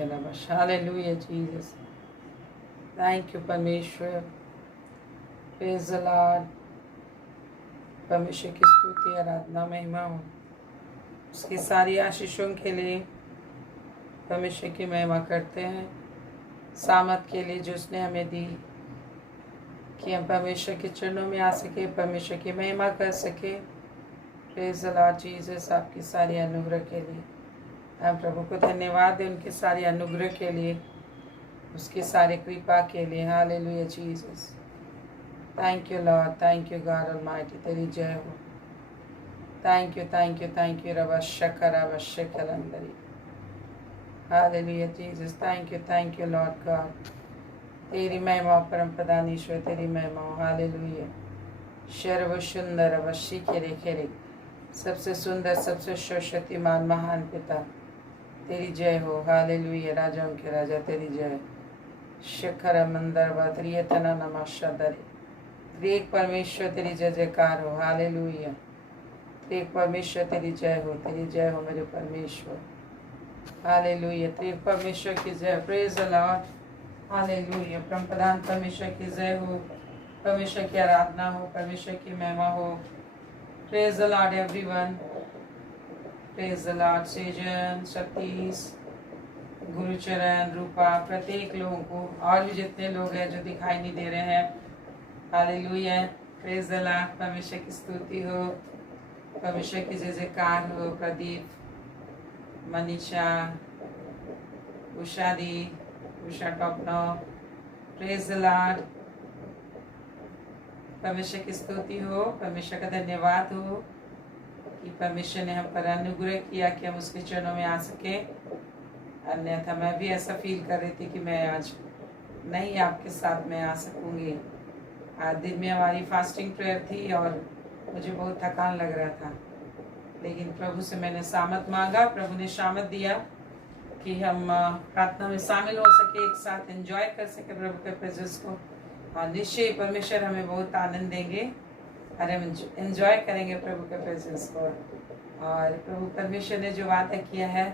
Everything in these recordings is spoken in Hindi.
Shekelabash. Hallelujah, Jesus. Thank you, परमेश्वर. Praise the Lord. परमेश्वर की स्तुति आराधना महिमा हो उसकी सारी आशीषों के लिए परमेश्वर की महिमा करते हैं। सामत के लिए जो उसने हमें दी कि हम परमेश्वर के चरणों में आ सके, परमेश्वर की महिमा कर सके। प्रेज द लॉर्ड जीसस, आपकी सारी अनुग्रह के लिए हम प्रभु को धन्यवाद दें, उनके सारे अनुग्रह के लिए, उसकी सारी कृपा के लिए। Hallelujah Jesus, thank you Lord, thank you God almighty, तेरी जय हो। थैंक यू रब शकर रब शकलंदरी। Hallelujah Jesus, thank you Lord God. तेरी महिमा परम प्रधान ईश्वर, तेरी महिमा हो। हालेलुया। सर्व सुंदर अवश्य खेरे खेरे, सबसे सुंदर, सबसे शक्तिमान महान पिता, तेरी जय हो। हालेलुया। राजाओं के राजा, तेरी जय। शिखर मंदर बत्रिय तना नमस्दरे, त्रिएक परमेश्वर तेरी जय जयकार हो। हालेलुया। त्रिएक परमेश्वर तेरी जय हो, तेरी जय हो मेरे परमेश्वर। हालेलुया। त्रिएक परमेश्वर की जय। Praise the Lord. हालेलुया। परम प्रधान परमेश्वर की जय हो, परमेश्वर की आराधना हो, परमेश्वर की महिमा हो। Praise the Lord everyone. Praise the Lord. Sejan, Satish, Gurucharan, Rupa, प्रत्येक लोगों को, और भी जितने लोग हैं जो दिखाई नहीं दे रहे हैं। हालेलुया। Praise the Lord. परमेश्वर की स्तुति हो, परमेश्वर की जय जयकार हो। प्रदीप, मनीषा, उषा दी, उषा टॉपनो, प्रेज द लॉर्ड। परमेश्वर की स्तुति हो, परमेश्वर का धन्यवाद हो कि परमेश्वर ने हम पर अनुग्रह किया कि हम उसके चरणों में आ सके। अन्यथा मैं भी ऐसा फील कर रही थी कि मैं आज नहीं आपके साथ में आ सकूंगी। आज दिन में हमारी फास्टिंग प्रेयर थी और मुझे बहुत थकान लग रहा था, लेकिन प्रभु से मैंने सामत मांगा, प्रभु ने सामत दिया कि हम प्रार्थना में शामिल हो सके, एक साथ एंजॉय कर सके प्रभु के प्रेजेंस को। और निश्चय परमेश्वर हमें बहुत आनंद देंगे और हम एंजॉय करेंगे प्रभु के प्रेजेंस को। और प्रभु परमेश्वर ने जो वादा किया है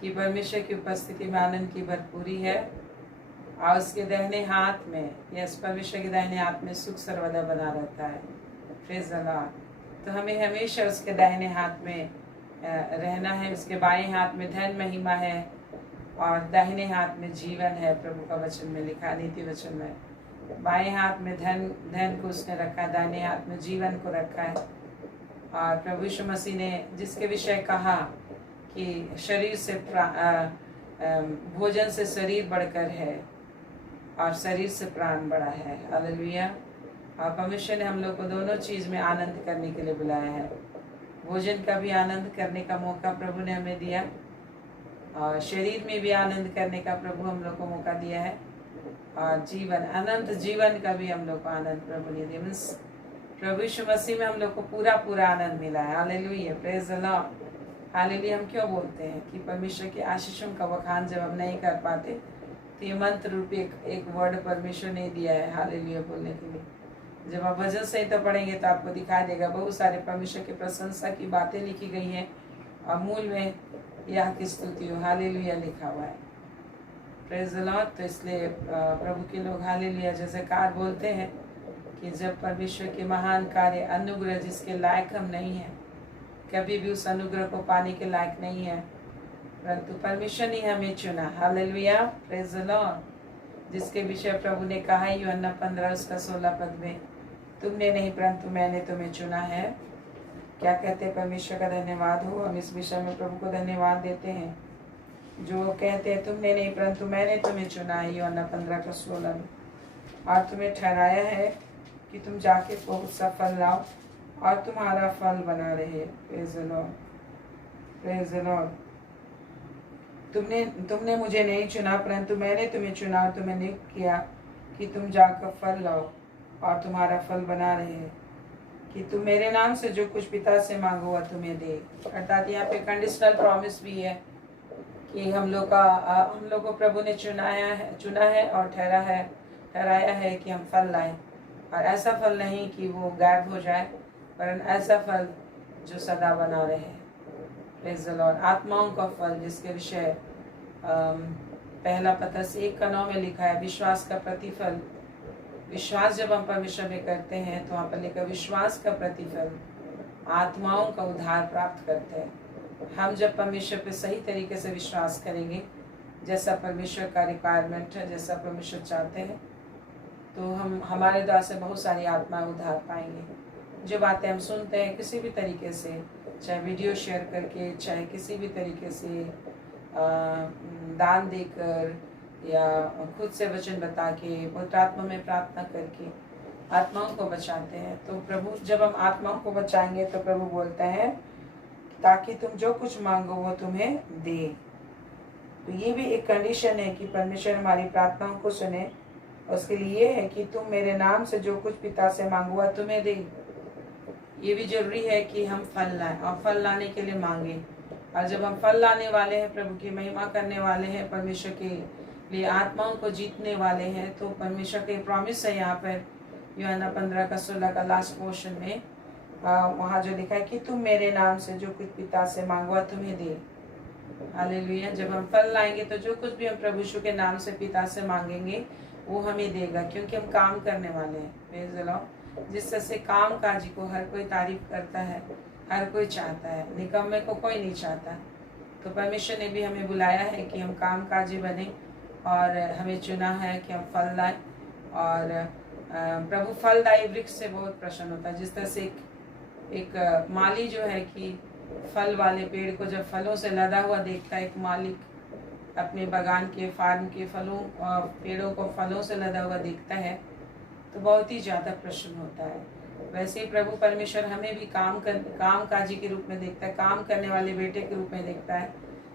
कि परमेश्वर की उपस्थिति में आनंद की भरपूरी है और उसके दाहिने हाथ में, यस, परमेश्वर के दाहिने हाथ में सुख सर्वदा बना रहता है। Praise the Lord. तो हमें हमेशा उसके दाहिने हाथ में रहना है। उसके बाएं हाथ में धन महिमा है और दाहिने हाथ में जीवन है। प्रभु का वचन में लिखा, नीति वचन में, बाएं हाथ में धन को उसने रखा, दाहिने हाथ में जीवन को रखा है। और प्रभु यीशु मसीह ने जिसके विषय कहा कि शरीर से भोजन से शरीर बढ़कर है और शरीर से प्राण बड़ा है। हालेलुया। और परमेश्वर ने हम लोग को दोनों चीज में आनंद करने के लिए बुलाया है। भोजन का भी आनंद करने का मौका प्रभु ने हमें दिया और शरीर में भी आनंद करने का प्रभु हम लोग को मौका दिया है। और जीवन, अनंत जीवन का भी हम लोग को आनंद प्रभु ने दिया। मीन्स प्रभु यीशु मसीह में हम लोग को पूरा पूरा आनंद मिला है। Hallelujah. Praise the Lord. Hallelujah. हम क्यों बोलते हैं कि परमेश्वर की आशीषों का बखान जब हम नहीं कर पाते तो ये मंत्र रूपी एक वर्ड परमेश्वर ने दिया है हालेलुया बोलने के लिए। जब आप भजन संहिता पढ़ेंगे तो आपको दिखाई देगा बहुत सारे परमेश्वर की प्रशंसा की बातें लिखी गई हैं और मूल में यह की स्तुति हो हालेलुया लिखा हुआ है। Praise the Lord. तो इसलिए प्रभु के लोग हालेलुया जयकार बोलते हैं कि जब परमेश्वर के महान कार्य, अनुग्रह जिसके लायक हम नहीं हैं, कभी भी उस अनुग्रह को पाने के लायक नहीं है, परंतु परमेश्वर ने हमें चुना। हालेलुया। Praise the Lord. जिसके विषय प्रभु ने कहा यूहन्ना 15 उसका 16 पद में, तुमने नहीं परंतु मैंने तुम्हें चुना है। क्या कहते हैं? परमेश्वर का धन्यवाद हो। हम इस विषय में प्रभु को धन्यवाद देते हैं जो कहते हैं तुमने नहीं परंतु मैंने तुम्हें चुना है, यूहन्ना 15 का 16 में, और तुम्हें ठहराया है कि तुम जाके बहुत सा फल लाओ और तुम्हारा फल बना रहे। Praise the Lord. Praise the Lord. तुमने मुझे नहीं चुना परंतु मैंने तुम्हें चुना और तुम्हें नियुक्त किया कि तुम जाकर फल लाओ और तुम्हारा फल बना रहे, कि तुम मेरे नाम से जो कुछ पिता से मांगो वह तुम्हें दे। अर्थात यहाँ पे कंडीशनल प्रॉमिस भी है कि हम लोग को प्रभु ने चुना है और ठहराया है कि हम फल लाएं, और ऐसा फल नहीं कि वो गायब हो जाए, पर ऐसा फल जो सदा बना रहे। Praise the Lord. आत्माओं का फल जिसके विषय पहला पत्रस 1:9 में लिखा है, विश्वास का प्रतिफल। विश्वास जब हम परमेश्वर में करते हैं तो वहाँ पर लिखा विश्वास का प्रतिफल आत्माओं का उद्धार प्राप्त करते हैं। हम जब परमेश्वर पे सही तरीके से विश्वास करेंगे, जैसा परमेश्वर का रिक्वायरमेंट है, जैसा परमेश्वर चाहते हैं, तो हम हमारे द्वारा से बहुत सारी आत्माएं उद्धार पाएंगे। जो बातें हम सुनते हैं किसी भी तरीके से, चाहे वीडियो शेयर करके, चाहे किसी भी तरीके से दान देकर या खुद से वचन बता के, पवित्र आत्मा में प्रार्थना करके आत्माओं को बचाते हैं। तो प्रभु, जब हम आत्माओं को बचाएंगे तो प्रभु बोलते हैं ताकि तुम जो कुछ मांगो वो तुम्हें दे। तो ये भी एक कंडीशन है कि परमेश्वर हमारी प्रार्थनाओं को सुने। उसके लिए है कि तुम मेरे नाम से जो कुछ पिता से मांगो वह तुम्हें दे। ये भी जरूरी है कि हम फल लाएं, और फल लाने के लिए मांगे। और जब हम फल लाने वाले हैं, प्रभु की महिमा करने वाले हैं, परमेश्वर के लिए आत्माओं को जीतने वाले हैं, तो परमेश्वर के प्रॉमिस है यहाँ पर यूहन्ना 15:16 का लास्ट पोर्शन में, वहाँ जो लिखा है कि तुम मेरे नाम से जो कुछ पिता से मांगो तुम्हें दे। हालेलुया। जब हम फल लाएंगे तो जो कुछ भी हम प्रभु यीशु के नाम से पिता से मांगेंगे वो हमें देगा, क्योंकि हम काम करने वाले हैं। Praise the Lord. जिस तरह से काम काजी को हर कोई तारीफ करता है, हर कोई चाहता है, निकम्मे को कोई नहीं चाहता। तो परमेश्वर ने भी हमें बुलाया है कि हम काम काजी बने, और हमें चुना है कि हम फल लाएं। और प्रभु फलदायी वृक्ष से बहुत प्रसन्न होता है। जिस तरह से एक माली जो है कि फल वाले पेड़ को जब फलों से लदा हुआ देखता है, एक मालिक अपने बागान के फार्म के पेड़ों को फलों से लदा हुआ देखता है, तो बहुत ही ज़्यादा प्रसन्न होता है। वैसे ही प्रभु परमेश्वर हमें भी काम काजी के रूप में देखता है, काम करने वाले बेटे के रूप में देखता है।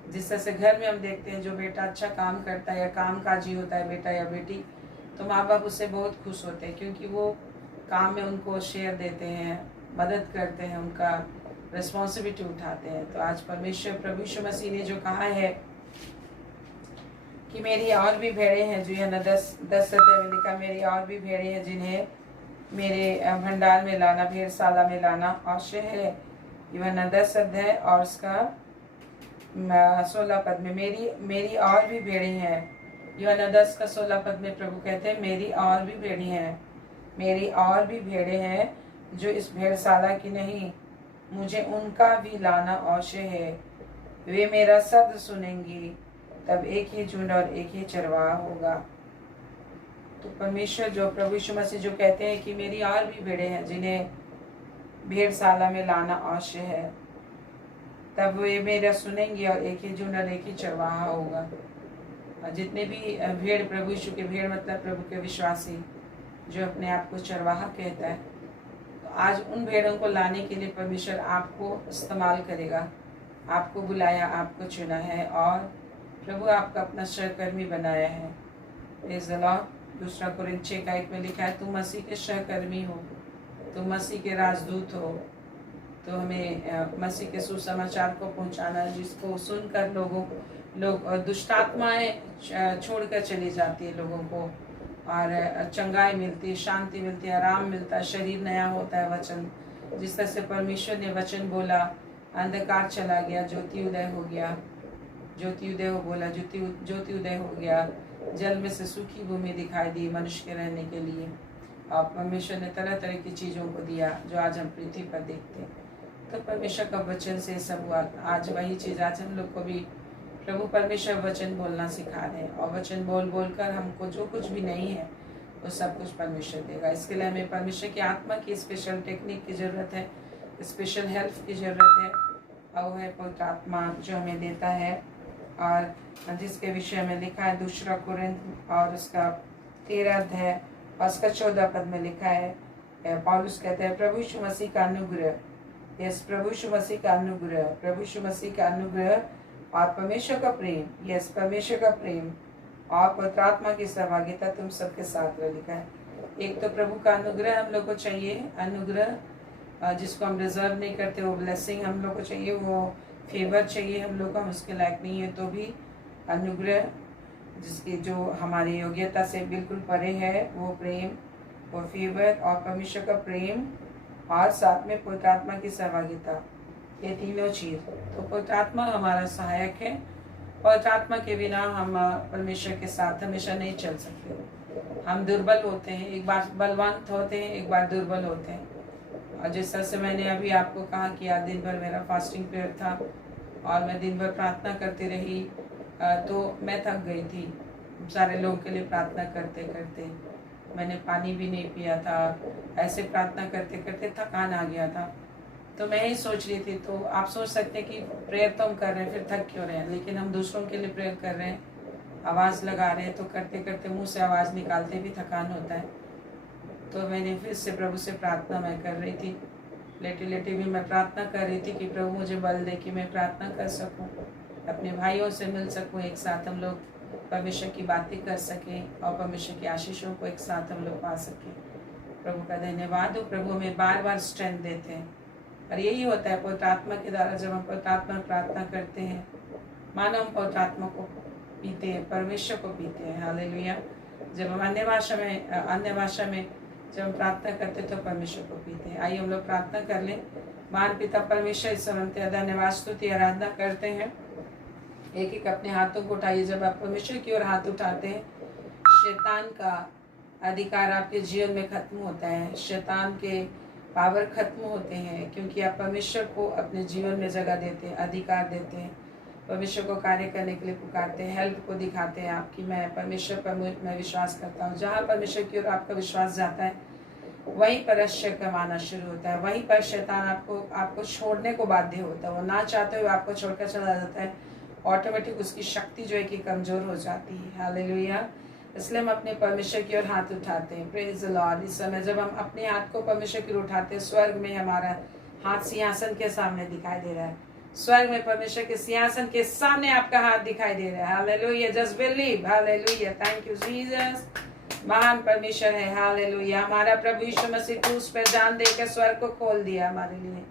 जिस तरह से घर में हम देखते हैं जो बेटा अच्छा काम करता है या काम काजी होता है, बेटा या बेटी, तो माँ बाप उससे बहुत खुश होते हैं, क्योंकि वो काम में उनको शेयर देते हैं, मदद करते हैं, उनका रिस्पॉन्सिबिलिटी उठाते हैं। तो आज परमेश्वर प्रभु यीशु मसीह ने जो कहा है कि मेरी और भी भेड़ें हैं, जो है ना 10 में लिखा, मेरी और भी भेड़ें हैं जिन्हें मेरे भंडार में लाना, भेड़शाला में लाना आवश्यक है। यूहन्ना 10 और उसका 16 पद में मेरी और भी भेड़ें हैं। यूहन्ना 10 का 16 पद में प्रभु कहते हैं मेरी और भी भेड़ें हैं, मेरी और भी भेड़ें हैं जो इस भेड़शाला की नहीं, मुझे उनका भी लाना आवश्यक है। वे मेरा शब्द सुनेंगी, तब एक ही झुंड और एक ही चरवाहा होगा। तो परमेश्वर जो प्रभु यीशु मसीह जो कहते हैं कि मेरी और भी भेड़ें हैं जिन्हें भेड़शाला में लाना आवश्यक है, तब वे मेरा सुनेंगे और एक ही झुंड और एक ही चरवाहा होगा। और जितने भी भेड़, प्रभु यीशु के भेड़ मतलब प्रभु के विश्वासी जो अपने आप को चरवाहा कहता है, तो आज उन भेड़ों को लाने के लिए परमेश्वर आपको इस्तेमाल करेगा। आपको बुलाया, आपको चुना है, और प्रभु आपका अपना सहकर्मी बनाया है। Praise the Lord. 2 कोरिन्थ 6:1 में लिखा है, तुम मसीह के सहकर्मी हो, तुम मसीह के राजदूत हो। तो हमें मसीह के सुसमाचार को पहुंचाना, जिसको सुनकर लोग दुष्ट आत्माएं छोड़कर चली जाती है लोगों को, और चंगाई मिलती है, शांति मिलती है, आराम मिलता है, शरीर नया होता है। वचन जिस तरह से परमेश्वर ने वचन बोला, अंधकार चला गया, ज्योति उदय हो गया, ज्योति उदय हो बोला, ज्योति उदय हो गया। जल में से सूखी भूमि दिखाई दी मनुष्य के रहने के लिए, और परमेश्वर ने तरह तरह की चीज़ों को दिया जो आज हम पृथ्वी पर देखते हैं। तो परमेश्वर का वचन से सब हुआ। आज वही चीज़ आज हम लोग को भी प्रभु परमेश्वर वचन बोलना सिखा रहे हैं, और वचन बोल बोल कर हमको जो कुछ भी नहीं है वो सब कुछ परमेश्वर देगा। इसके लिए हमें परमेश्वर की आत्मा की स्पेशल टेक्निक की ज़रूरत है, स्पेशल हेल्प की ज़रूरत है, और वो है पवित्र आत्मा जो हमें देता है। और जिसके विषय में लिखा है 2 कोरिन्थ और उसका 13 और उसका 14 पद में लिखा है, पौलुस कहते हैं प्रभु यीशु मसीह का अनुग्रह, प्रभु यीशु मसीह का अनुग्रह, प्रभु यीशु मसीह का अनुग्रह और परमेश्वर का प्रेम, परमेश्वर का प्रेम और पवित्र आत्मा की सहभागिता तुम सबके साथ रह। लिखा है एक तो प्रभु का अनुग्रह हम लोग को चाहिए, अनुग्रह जिसको हम डिजर्व नहीं करते, वो ब्लेसिंग हम लोग को चाहिए, वो फेवर चाहिए हम लोग को, हम उसके लायक नहीं है, तो भी अनुग्रह जिसकी जो हमारी योग्यता से बिल्कुल परे है, वो प्रेम, वो फेवर और परमेश्वर का प्रेम, और साथ में पवित्र आत्मा की सहभागिता, ये तीनों चीज़। तो पवित्र आत्मा हमारा सहायक है, पवित्र आत्मा के बिना हम परमेश्वर के साथ हमेशा नहीं चल सकते। हम दुर्बल होते हैं, एक बार बलवान होते हैं, एक बार दुर्बल होते हैं। और जिस तरह से मैंने अभी आपको कहा कि आज दिन भर मेरा फास्टिंग पीरियड था और मैं दिन भर प्रार्थना करती रही, तो मैं थक गई थी सारे लोगों के लिए प्रार्थना करते करते। मैंने पानी भी नहीं पिया था, ऐसे प्रार्थना करते करते थकान आ गया था। तो मैं ही सोच रही थी, तो आप सोच सकते हैं कि प्रेयर तो हम कर रहे हैं, फिर थक क्यों रहे हैं। लेकिन हम दूसरों के लिए प्रेयर कर रहे हैं, आवाज़ लगा रहे हैं, तो करते करते मुंह से आवाज़ निकालते भी थकान होता है। तो मैंने फिर से प्रभु से प्रार्थना मैं कर रही थी, लेटे लेटे भी मैं प्रार्थना कर रही थी कि प्रभु मुझे बल दे कि मैं प्रार्थना कर सकूं, अपने भाइयों से मिल सकूं, एक साथ हम लोग परमेश्वर की बातें कर सकें और परमेश्वर की आशीषों को एक साथ हम लोग पा सकें। प्रभु का धन्यवाद हो। प्रभु हमें बार बार स्ट्रेंथ देते हैं और यही होता है पवित्र आत्मा के द्वारा। जब हम पवित्र आत्मा प्रार्थना करते हैं, मानो हम पवित्र आत्मा को पीते हैं, परमेश्वर को पीते हैं। हालेलुया। जब हम अन्य भाषा में जब हम प्रार्थना करते तो परमेश्वर को पीते हैं। आइए हम लोग प्रार्थना कर लें। महान पिता परमेश्वर, इस समय धन्यवाद स्तुति आराधना करते हैं। एक एक अपने हाथों को उठाइए। जब आप परमेश्वर की ओर हाथ उठाते हैं, शैतान का अधिकार आपके जीवन में खत्म होता है, शैतान के पावर खत्म होते हैं, क्योंकि आप परमेश्वर को अपने जीवन में जगह देते हैं, अधिकार देते हैं, परमेश्वर को कार्य करने के लिए पुकारते हैं, हेल्प को दिखाते हैं आपकी। मैं परमेश्वर पर मैं विश्वास करता हूँ। जहाँ परमेश्वर की ओर आपका विश्वास जाता है, वहीं पर आश्चर्य कमाना शुरू होता है, वहीं पर शैतान आपको छोड़ने को बाध्य होता है। वो ना चाहते हुए आपको छोड़कर चला जाता है। ऑटोमेटिक उसकी शक्ति जो है कि कमजोर हो जाती है। हालेलुया। इसलिए हम अपने परमेश्वर की ओर हाथ उठाते हैं। Praise the Lord. इस समय जब हम अपने हाथ को परमेश्वर की ओर उठाते हैं, स्वर्ग में हमारा हाथ सिंहासन के सामने दिखाई दे रहा है। स्वर्ग में परमेश्वर के सिंहासन के सामने आपका हाथ दिखाई दे रहा है। Hallelujah. Just believe. Hallelujah. Thank you Jesus. महान परमेश्वर है। हालेलुया। हमारा प्रभु यीशु मसीह क्रूस पर जान देकर स्वर्ग को खोल दिया हमारे लिए।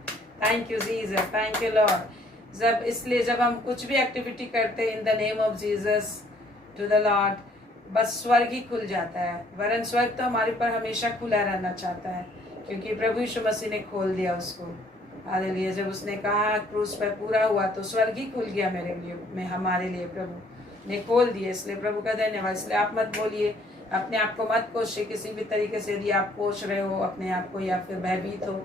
Thank you Jesus. Thank you Lord. इसलिए जब हम कुछ भी एक्टिविटी करते हैं in the name of Jesus to the Lord, बस स्वर्ग ही खुल जाता है। वरन स्वर्ग तो हमारे पर हमेशा खुला रहना चाहता है, क्योंकि प्रभु यीशु मसीह ने खोल दिया उसको। हालेलुया। जब उसने कहा क्रूस पर पूरा हुआ, तो स्वर्ग ही खुल गया मेरे लिए, में हमारे लिए प्रभु ने खोल दिया। इसलिए प्रभु का धन्यवाद। इसलिए आप मत बोलिए, अपने आप को मत कोशिए किसी भी तरीके से। यदि आप कोश रहे हो अपने आप को या फिर भयभीत हो,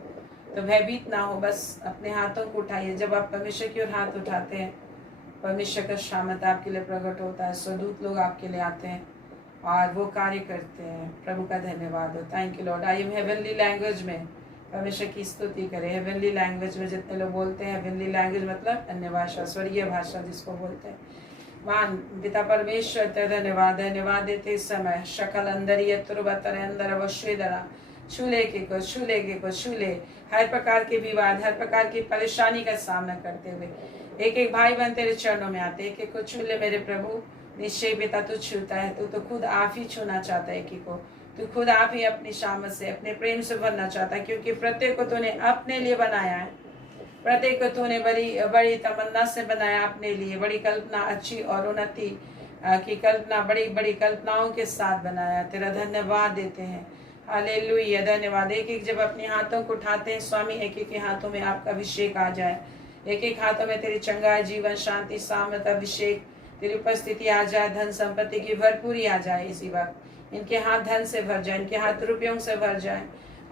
तो भयभीत ना हो, बस अपने हाथों को उठाइए। जब आप परमेश्वर की ओर हाथ उठाते हैं, परमेश्वर का सामर्थ आपके लिए प्रकट होता है। स्वदूत लोग आपके लिए आते हैं और वो कार्य करते हैं। प्रभु का धन्यवाद हो। Thank you Lord. आइए हम हेवनली लैंग्वेज में परमेश्वर की स्तुति करें। हेवनली लैंग्वेज में जितने लोग बोलते हैं, हेवनली लैंग्वेज मतलब अन्य भाषा, स्वर्गीय भाषा जिसको बोलते हैं। मान पिता परमेश्वर ते धन्यवाद देते इस समय। शकल अंदर ये तुरबतर अंदर अवश्य दरा छूले के हर प्रकार के विवाद, हर प्रकार की परेशानी का सामना करते हुए एक एक भाई बहन तेरे चरणों में आते, एक एक को छू ले मेरे प्रभु। निश्चय पिता तू छूता है, तू तो खुद आप ही छूना चाहता है, एक ही को तू खुद आप ही अपनी शामत से, अपने प्रेम से भरना चाहता है, क्योंकि प्रत्येक को तूने अपने लिए बनाया है। प्रत्येक को तूने बड़ी तमन्ना से बनाया अपने लिए। बड़ी कल्पना, अच्छी और उन्नति की कल्पना, बड़ी बड़ी कल्पनाओं के साथ बनाया। तेरा धन्यवाद देते हैं। हालेलुया। धन्यवाद। एक एक जब अपने हाथों को उठाते हैं स्वामी, एक एक के हाथों में आपका अभिषेक आ जाए। एक एक हाथों में तेरी चंगाई, जीवन, शांति, सामर्थ, अभिषेक, तेरी उपस्थिति आ जाए। धन संपत्ति की भरपूरी आ जाए। इसी वक्त इनके हाथ धन से भर जाए, इनके हाथ रुपयों से भर जाए,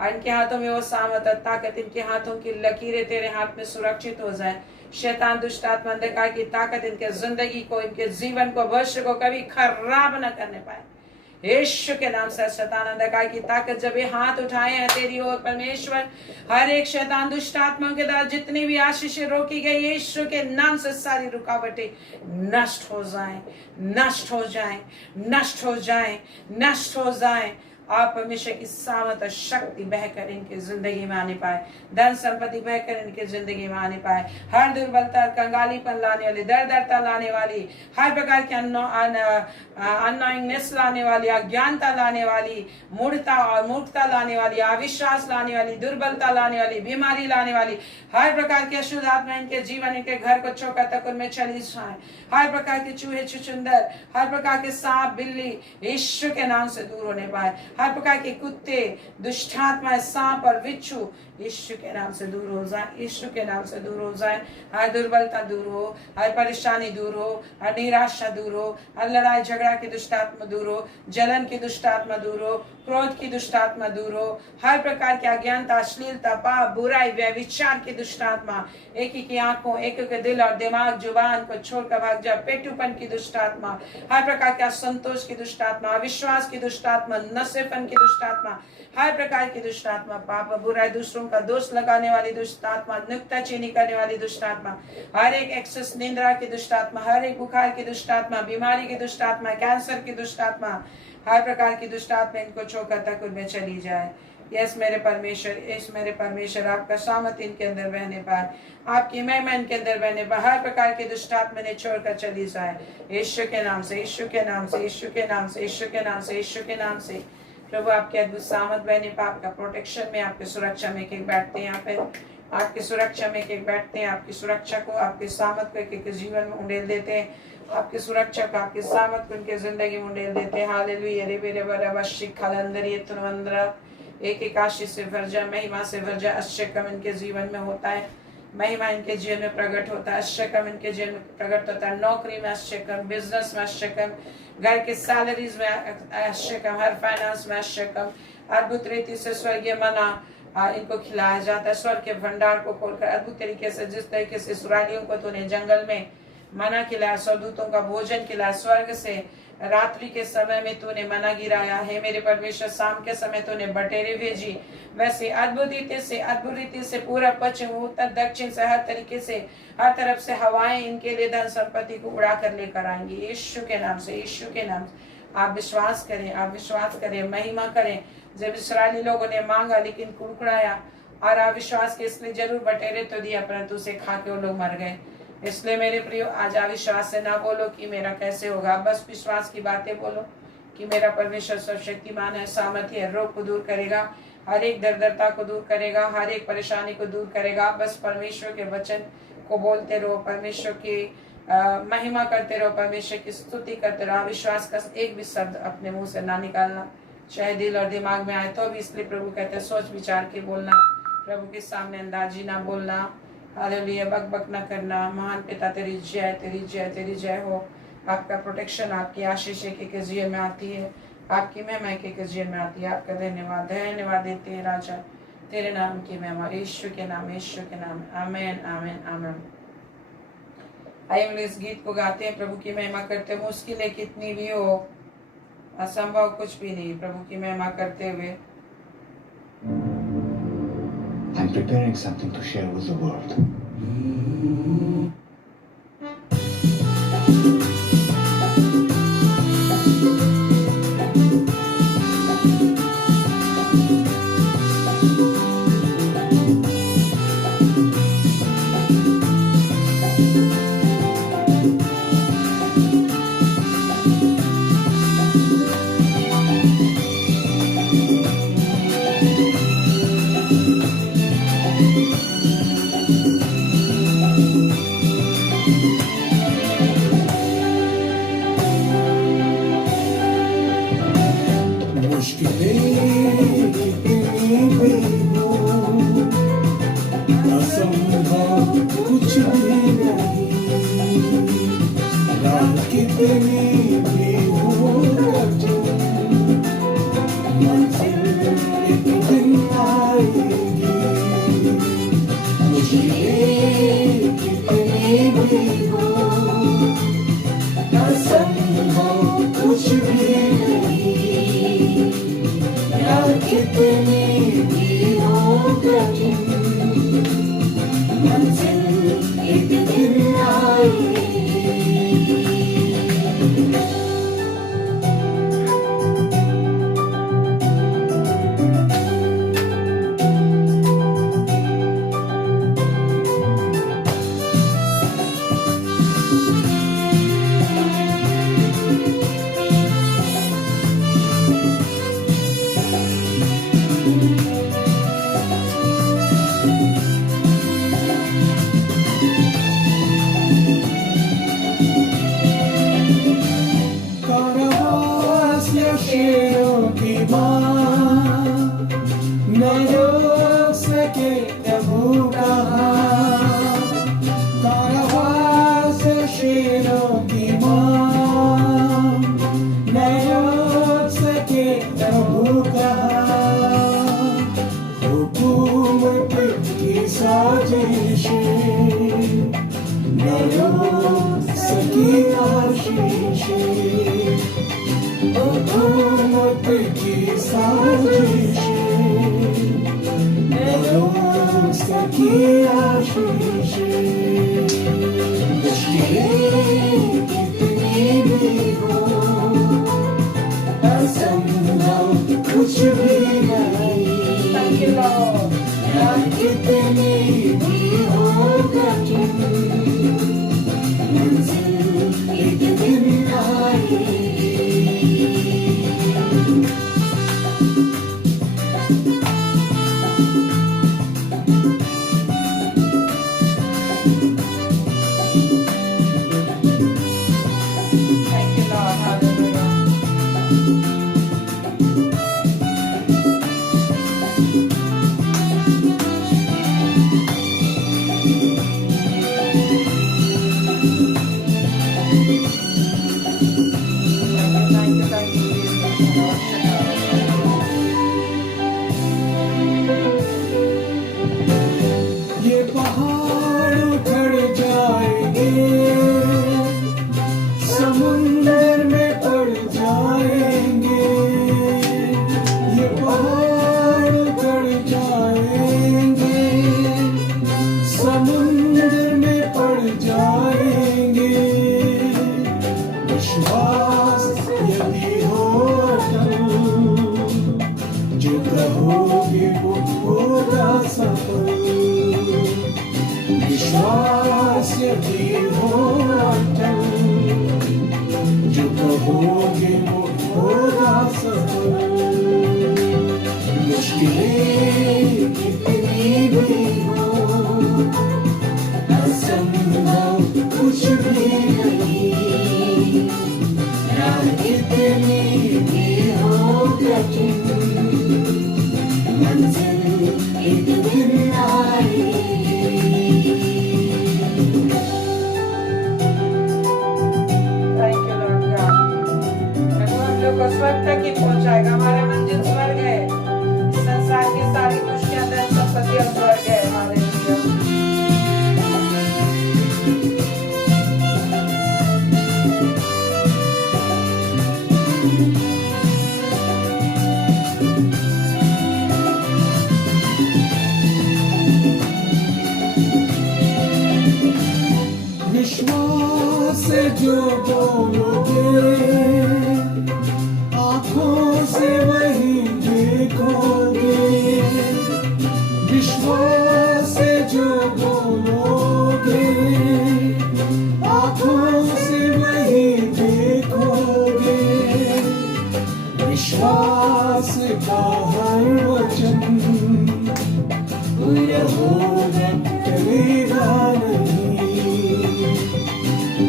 और इनके हाथों में वो सामर्थ और ताकत, इनके हाथों की लकीरें तेरे हाथ में सुरक्षित हो जाए। शैतान, दुष्ट आत्मा, अंधकार की ताकत इनके जिंदगी को, इनके जीवन को, भविष्य को कभी खराब न करने पाए। यीशु के नाम से शैतान, अंधकार की ताकत जब ये हाथ उठाए हैं तेरी ओर परमेश्वर, हर एक शैतान, दुष्ट आत्माओं के द्वारा जितनी भी आशीषें रोकी गई, यीशु के नाम से सारी रुकावटें नष्ट हो जाएं, नष्ट हो जाएं, नष्ट हो जाएं, नष्ट हो जाएं। आप परमेश्वर की सामर्थ और शक्ति बहकर इनके जिंदगी में आने पाए। धन संपत्ति बहकर इनके जिंदगी में आने पाए। हर दुर्बलता, कंगालीपन लाने वाली, दरदरता लाने वाली, हर प्रकार की अननोइंगनेस लाने वाली, अज्ञानता लाने वाली, मूढ़ता और मूर्खता लाने वाली, अविश्वास लाने वाली, दुर्बलता लाने वाली, बीमारी लाने वाली, हर प्रकार की अशुद्ध आत्मा इनके जीवन, इनके घर को चौका तक उनमें चली जाए। हर प्रकार के चूहे, छुछुंदर, हर प्रकार के सांप, बिल्ली यीशु के नाम से दूर होने पाए। हर प्रकार के कुत्ते, दुष्टात्माएं, सांप और बिच्छू यीशु के नाम से दूर हो जाए, यीशु के नाम से दूर हो जाए। हर दुर्बलता दूर हो, हर परेशानी दूर हो, हर निराशा दूर हो, हर लड़ाई झगड़ा की दुष्ट आत्मा दूर हो, जलन की दुष्ट आत्मा दूर हो, क्रोध की दुष्ट आत्मा दूर हो, हर प्रकार की अज्ञानता, अश्लीलता, पाप, बुराई, व्यभिचार की दुष्ट आत्मा एक ही की आंखों, एक के दिल और दिमाग जुबान को छोड़कर भाग जाए। पेटूपन की दुष्ट आत्मा, हर प्रकार के असंतोष की दुष्ट आत्मा, अविश्वास की दुष्ट आत्मा, नशेपन की दुष्ट आत्मा, हर प्रकार की दुष्ट आत्मा, पाप, बुराई, दूसरों का दोष लगाने वाली दुष्ट आत्मा, नुक्ताचीनी करने वाली दुष्ट आत्मा, हर एक एक्सेस निंद्रा की दुष्ट आत्मा, हर एक बुखार की दुष्ट आत्मा, बीमारी की दुष्ट आत्मा, कैंसर की दुष्ट आत्मा, हर प्रकार की दुष्ट आत्मा इनको छोड़कर तक उनमें चली जाए। यस मेरे परमेश्वर, यस मेरे परमेश्वर, आपका सामत इनके अंदर बहने पर, आपकी महिमा इनके अंदर बहने पर हर प्रकार की दुष्ट आत्मा ने छोड़कर चली जाए। यीशु के नाम से, यीशु के नाम से, यीशु के नाम से, यीशु के नाम से, यीशु के नाम से। प्रभु आपके अद्भुत सामत बहने पर आपका प्रोटेक्शन में, आपकी सुरक्षा में एक बैठते हैं यहाँ पे, आपकी सुरक्षा में एक बैठते हैं, आपकी सुरक्षा को, आपकी सामत को एक जीवन में उंडेल देते हैं, आपकी सुरक्षा को, आपकी सामत को उनके जिंदगी में उंडेल देते हैं। हालेलुया रे बेरे बरवशी खलंदरी तुनवंद्रा, एक एक आशीष से भर जाए, महिमा से भर जाए। आश्चर्य इनके जीवन में होता है, महिमा इनके जीवन में प्रकट होता है, आश्चर्य इनके जीवन में प्रकट होता है। नौकरी में आश्चर्य, बिजनेस में आश्चर्य, घर के सैलरीज में आश्चर्य, हर फाइनेंस में आश्चर्य, अद्भुत रीति से स्वर्गीय मना इनको खिलाया जाता है। स्वर्ग के भंडार को खोलकर अद्भुत तरीके से, जिस तरीके से इस्राएलियों को तूने जंगल में मना खिलाया, स्वर्गदूतों का भोजन खिलाया, स्वर्ग से रात्रि के समय में तूने मना गिराया है मेरे परमेश्वर, शाम के समय तूने बटेरे भेजी, वैसे अद्भुत रीति से पूरा पश्चिम उत्तर दक्षिण से हर तरीके से, हर तरफ से हवाएं इनके लिए धन संपत्ति को उड़ा कर लेकर आएंगी। यीशु के नाम से, यीशु के नाम से आप विश्वास करें, आप विश्वास करें, महिमा करें। जब इस्राएली लोगों ने मांगा लेकिन कुड़कुड़ाया और अविश्वास के, इसलिए जरूर बटेरे तो दिया परंतु उसे खा के वो लोग मर गए। इसलिए मेरे प्रियो, आज अविश्वास से ना बोलो कि मेरा कैसे होगा, बस विश्वास की बातें बोलो कि मेरा परमेश्वर सर्वशक्तिमान है, सामर्थ्य है, रोग को दूर करेगा, हर एक दरिद्रता को दूर करेगा, हर एक परेशानी को दूर करेगा। बस परमेश्वर के वचन को बोलते रहो, परमेश्वर की महिमा करते रहो, परमेश्वर की स्तुति करते रहो। अविश्वास का एक भी शब्द अपने मुंह से ना निकालना, चाहे दिल और दिमाग में आए तो भी। इसलिए प्रभु कहते हैं सोच विचार के बोलना, प्रभु के सामने अंदाजी ना बोलना। हालेलुया, बक न करना। महान पिता तेरी जय, तेरी जय, तेरी जय हो। आपका प्रोटेक्शन, आपकी आशीष के जीवन में आती है, आपकी महिमा के जीवन में आती है। आपका धन्यवाद, धन्यवाद देते हैं राजा, तेरे नाम की महिमा, यीशु के नाम, यीशु के नाम। आमीन, आमीन, आमीन। आइए हम इस गीत को गाते हैं, प्रभु की महिमा करते हैं। मुश्किलें कितनी भी हो, असंभव कुछ भी नहीं, प्रभु की महिमा करते हुए। I'm preparing something to share with the world. No sé qué हुकूमत की साजिशें, नरों से की आशीषें, मुश्किलें कितनी भी हो, असंभव कुछ भी नहीं। Thank you, Lord. कितनी भी हो कठिन, मंजिल एक दिन आएगी। Thank you, Lord. Hallelujah. Thank you, Jesus. ये पहाड़ उखड़ जाएंगे, समुंदर में पड़ जाएंगे। ये पहाड़ उखड़ जाएंगे, समुंदर में पड़ जाएंगे। विश्वास यदि हो अटल, जो कहोगे वो होगा सफल। विश्वास यदि हो अटल, जो कहोगे वो होगा सफल। मुश्किलें कितनी भी हो, असंभव कुछ भी नहीं। राह कितनी भी हो कठिन, मंजिल एक दिन आएगी। Thank you, Lord God. प्रभु हम लोग को स्वर्ग तक ही पहुंचाएगा। हमारा मंजिल स्वर्ग है। इस संसार की सारी खुशियां, धन संपत्ति और स्वर्ग है। हालेलुया। विश्वास से जो बोलोगे, आंखों से वही देखोगे। विश्वास से जो बोलोगे, आंखों से वही देखोगे। विश्वास का हर वचन पूरा होगा, टलेगा नहीं।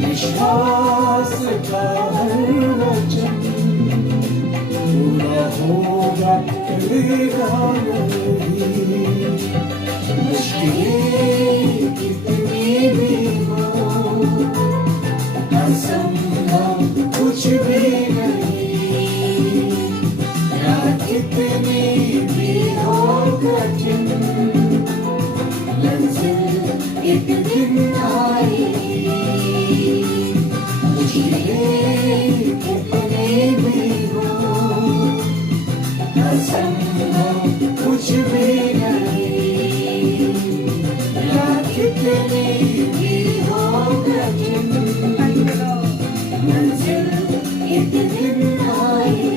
विश्वास का हर वचन पूरा होगा, टलेगा नहीं। मुश्किलें कितनी भी हो, असंभव कुछ भी नहीं। राह कितनी भी हो कठिन, मंजिल एक दिन आएगी। मुश्किलें कितनी भी हो, असंभव कुछ भी नहीं। राह कितनी भी हो कठिन, मंजिल एक दिन आएगी।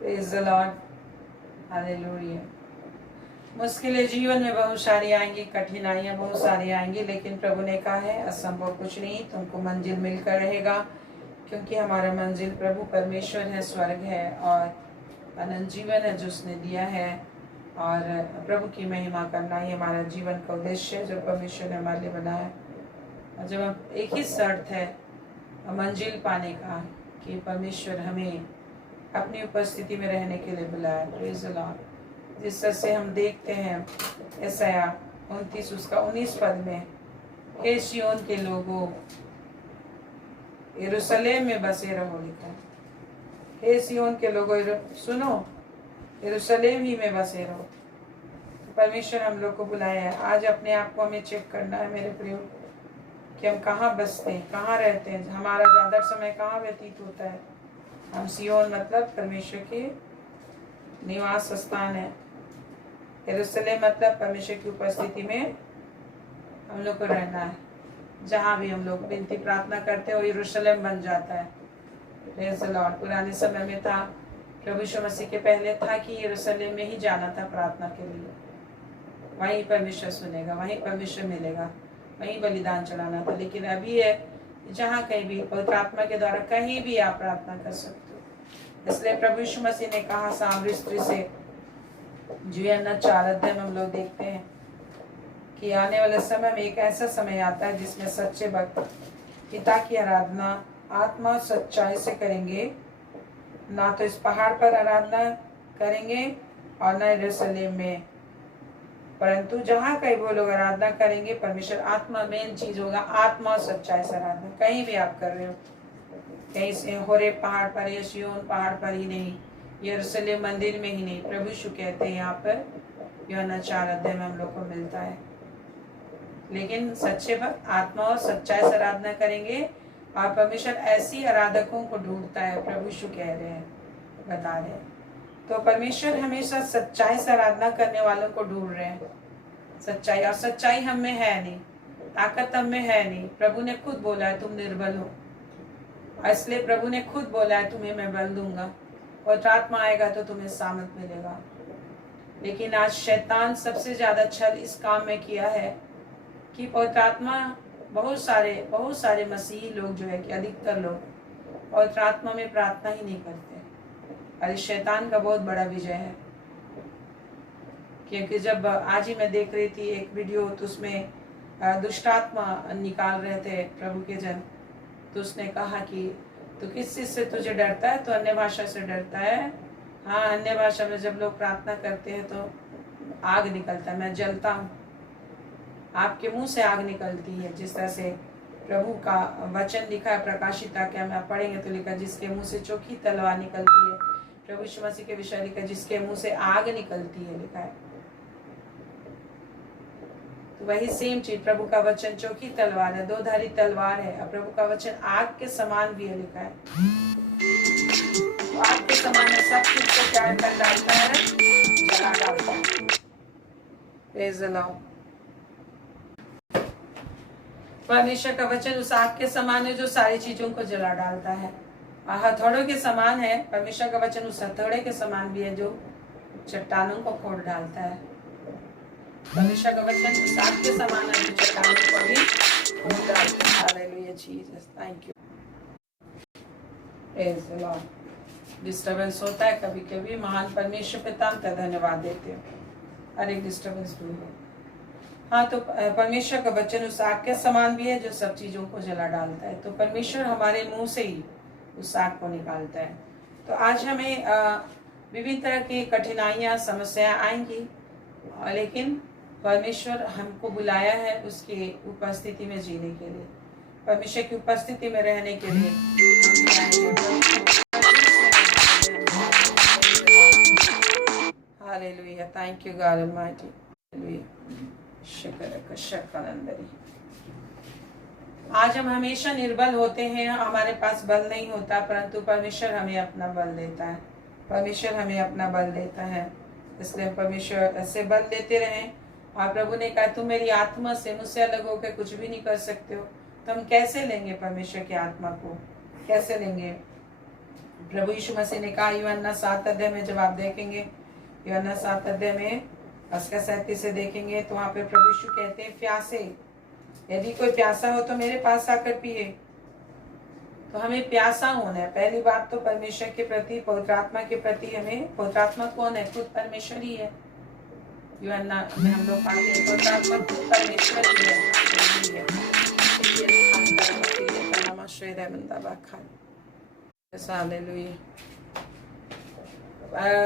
Praise the Lord. Hallelujah. मुश्किलें जीवन में बहुत सारी आएंगी, कठिनाइयां बहुत सारी आएंगी, लेकिन प्रभु ने कहा है असंभव कुछ नहीं, तुमको मंजिल मिलकर रहेगा, क्योंकि हमारा मंजिल प्रभु परमेश्वर है, स्वर्ग है और अनंत जीवन है जो उसने दिया है। और प्रभु की महिमा करना ही हमारा जीवन का उद्देश्य है जो परमेश्वर ने हमारे लिए बनाया। और जब हम एक ही शर्त है मंजिल पाने का कि परमेश्वर हमें अपनी उपस्थिति में रहने के लिए बुलाया। Praise the Lord. जिस तरह से हम देखते हैं यशायाह 29 उसका 19 पद में, हे सिय्योन के लोगों यरूशलेम में बसे रहो लिखा है। हे सिय्योन के लोगों सुनो, यरूशलेम ही में बसे रहो। परमेश्वर हम लोग को बुलाया है। आज अपने आप को हमें चेक करना है मेरे प्रियो, कि हम कहाँ बसते हैं, कहाँ रहते हैं, हमारा ज़्यादा समय कहाँ व्यतीत होता है। हम सियोन मतलब परमेश्वर के निवास स्थान है। यरूशलेम मतलब परमेश्वर की उपस्थिति में हम लोग को रहना है। जहाँ भी हम लोग विनती प्रार्थना करते हैं वो यरूशलेम बन जाता है। Praise the Lord. पुराने समय में था, प्रभु यीशु मसीह के पहले था कि यरूशलेम में ही जाना था प्रार्थना के लिए। वहीं परमेश्वर सुनेगा, वहीं परमेश्वर मिलेगा, वहीं बलिदान चढ़ाना था। लेकिन अभी है जहाँ कहीं भी पवित्र आत्मा के द्वारा कहीं भी आप प्रार्थना कर सकते हो। इसलिए प्रभु यीशु मसीह ने कहा सामरी स्त्री से, जो यूहन्ना 4 अध्याय में हम लोग देखते हैं कि आने वाले समय में एक ऐसा समय आता है जिसमें सच्चे भक्त पिता की आराधना आत्मा और सच्चाई से करेंगे। ना तो इस पहाड़ पर आराधना करेंगे और न यरूशलेम में, परंतु जहाँ कहीं वो लोग आराधना करेंगे परमेश्वर आत्मा, मेन चीज होगा आत्मा और सच्चाई से आराधना। कहीं भी आप कर रहे हो, कहीं से होरेब पहाड़ पर या सिय्योन पहाड़ पर ही नहीं, यरूशलेम मंदिर में ही नहीं। प्रभु यीशु कहते हैं यहाँ पर यूहन्ना 4 अध्याय में हम लोग को मिलता है। लेकिन सच्चे भक्त आत्मा और सच्चाई से आराधना करेंगे और परमेश्वर ऐसी आराधकों को ढूंढता है। प्रभु यीशु कह रहे हैं, बता रहे हैं। तो परमेश्वर हमेशा सच्चाई से आराधना करने वालों को ढूंढ रहे हैं। सच्चाई, और सच्चाई हम में है नहीं, ताकत हम में है नहीं। प्रभु ने खुद बोला है तुम निर्बल हो, इसलिए प्रभु ने खुद बोला है तुम्हें मैं बल दूंगा और आत्मा आएगा तो तुम्हें सामर्थ मिलेगा। लेकिन आज शैतान सबसे ज्यादा छल इस काम में किया है कि पवित्र आत्मा, बहुत सारे मसीही लोग जो है कि अधिकतर लोग पवित्र आत्मा में प्रार्थना ही नहीं करते। और शैतान का बहुत बड़ा विजय है, क्योंकि जब आज ही मैं देख रही थी एक वीडियो, तो उसमें दुष्ट आत्मा निकाल रहे थे प्रभु के जन। तो उसने कहा कि तो किस चीज से तुझे डरता है? तो अन्य भाषा से डरता है। हाँ, अन्य भाषा में जब लोग प्रार्थना करते हैं तो आग निकलता है, मैं जलता हूँ। आपके मुंह से आग निकलती है। जिस तरह से प्रभु का वचन लिखा है प्रकाशिता के, हम पढ़ेंगे तो लिखा जिसके मुंह से चोखी तलवार निकलती है। प्रभु यीशु मसीह के विषय लिखा जिसके मुंह से आग निकलती है, लिखा है। तो वही सेम चीज, प्रभु का वचन चोखी तलवार है, 2 धारी तलवार है। और प्रभु का वचन आग के समान भी है, लिखा है। तो आग के समान है, सब चीज को क्या कर डालता है, जला डालता है। Praise the Lord. परमेश्वर का वचन उस आग के समान है जो सारी चीजों को जला डालता है। हथौड़ों के समान है। परमेश्वर का वचन उस हथौड़े के समान भी है जो चट्टानों को फोड़ डालता है। परमेश्वर का वचन उस आग के समान है जो चट्टानों को भी फोड़ डालता है। Hallelujah Jesus, thank you. Praise the Lord. Disturbance होता है कभी कभी, महान परमेश्वर पिता का धन्यवाद देते हो। हर एक डिस्टर्बेंस दूर हो। हाँ, तो परमेश्वर का वचन उस आग के समान भी है जो सब चीजों को जला डालता है। तो परमेश्वर हमारे मुंह से ही उस आग को निकालता है। तो आज हमें विभिन्न तरह की कठिनाइयाँ, समस्याएं आएंगी, लेकिन परमेश्वर हमको बुलाया है उसकी उपस्थिति में जीने के लिए, परमेश्वर की उपस्थिति में रहने के लिए। Hallelujah, thank you God almighty. Hallelujah, आज हम हमेशा निर्बल होते हैं, हमारे पास बल नहीं होता, परंतु परमेश्वर हमें अपना बल देता है। परमेश्वर हमें अपना बल देता है, इसलिए परमेश्वर से बल लेते रहें। और प्रभु ने कहा तुम मेरी आत्मा से, मुझसे अलग होकर कुछ भी नहीं कर सकते हो। तो हम कैसे लेंगे परमेश्वर की आत्मा को, कैसे लेंगे? प्रभु यीशु मसीह ने कहा यूहन्ना 7 अध्याय में, जब आप देखेंगे यूहन्ना 7 अध्याय में उसका 37 से देखेंगे तो वहाँ पे प्रभु यीशु कहते हैं प्यासे, यदि कोई प्यासा हो तो मेरे पास आकर पिए। तो हमें प्यासा होना है। पहली बात तो परमेश्वर के प्रति, पवित्र आत्मा के प्रति हमें, पवित्र आत्मा कौन है? खुद परमेश्वर ही है। यूहन्ना में हम लोग पाते हैं पवित्र आत्मा खुद परमेश्वर ही है। हालेलुया।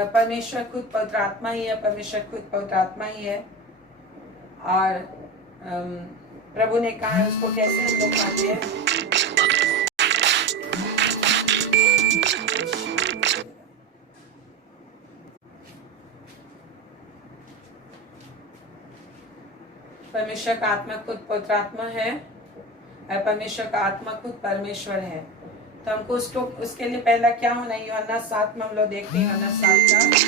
परमेश्वर खुद पवित्र आत्मा ही है, परमेश्वर खुद पवित्र आत्मा ही है। और प्रभु ने कहा उसको कैसे हम लोग पाते हैं? परमेश्वर का आत्मा खुद पवित्रात्मा है और परमेश्वर का आत्मा खुद परमेश्वर है। तो हमको उसके लिए पहला क्या होना है? यूहन्ना 7 में हम लोग देखते हैं, यूहन्ना 7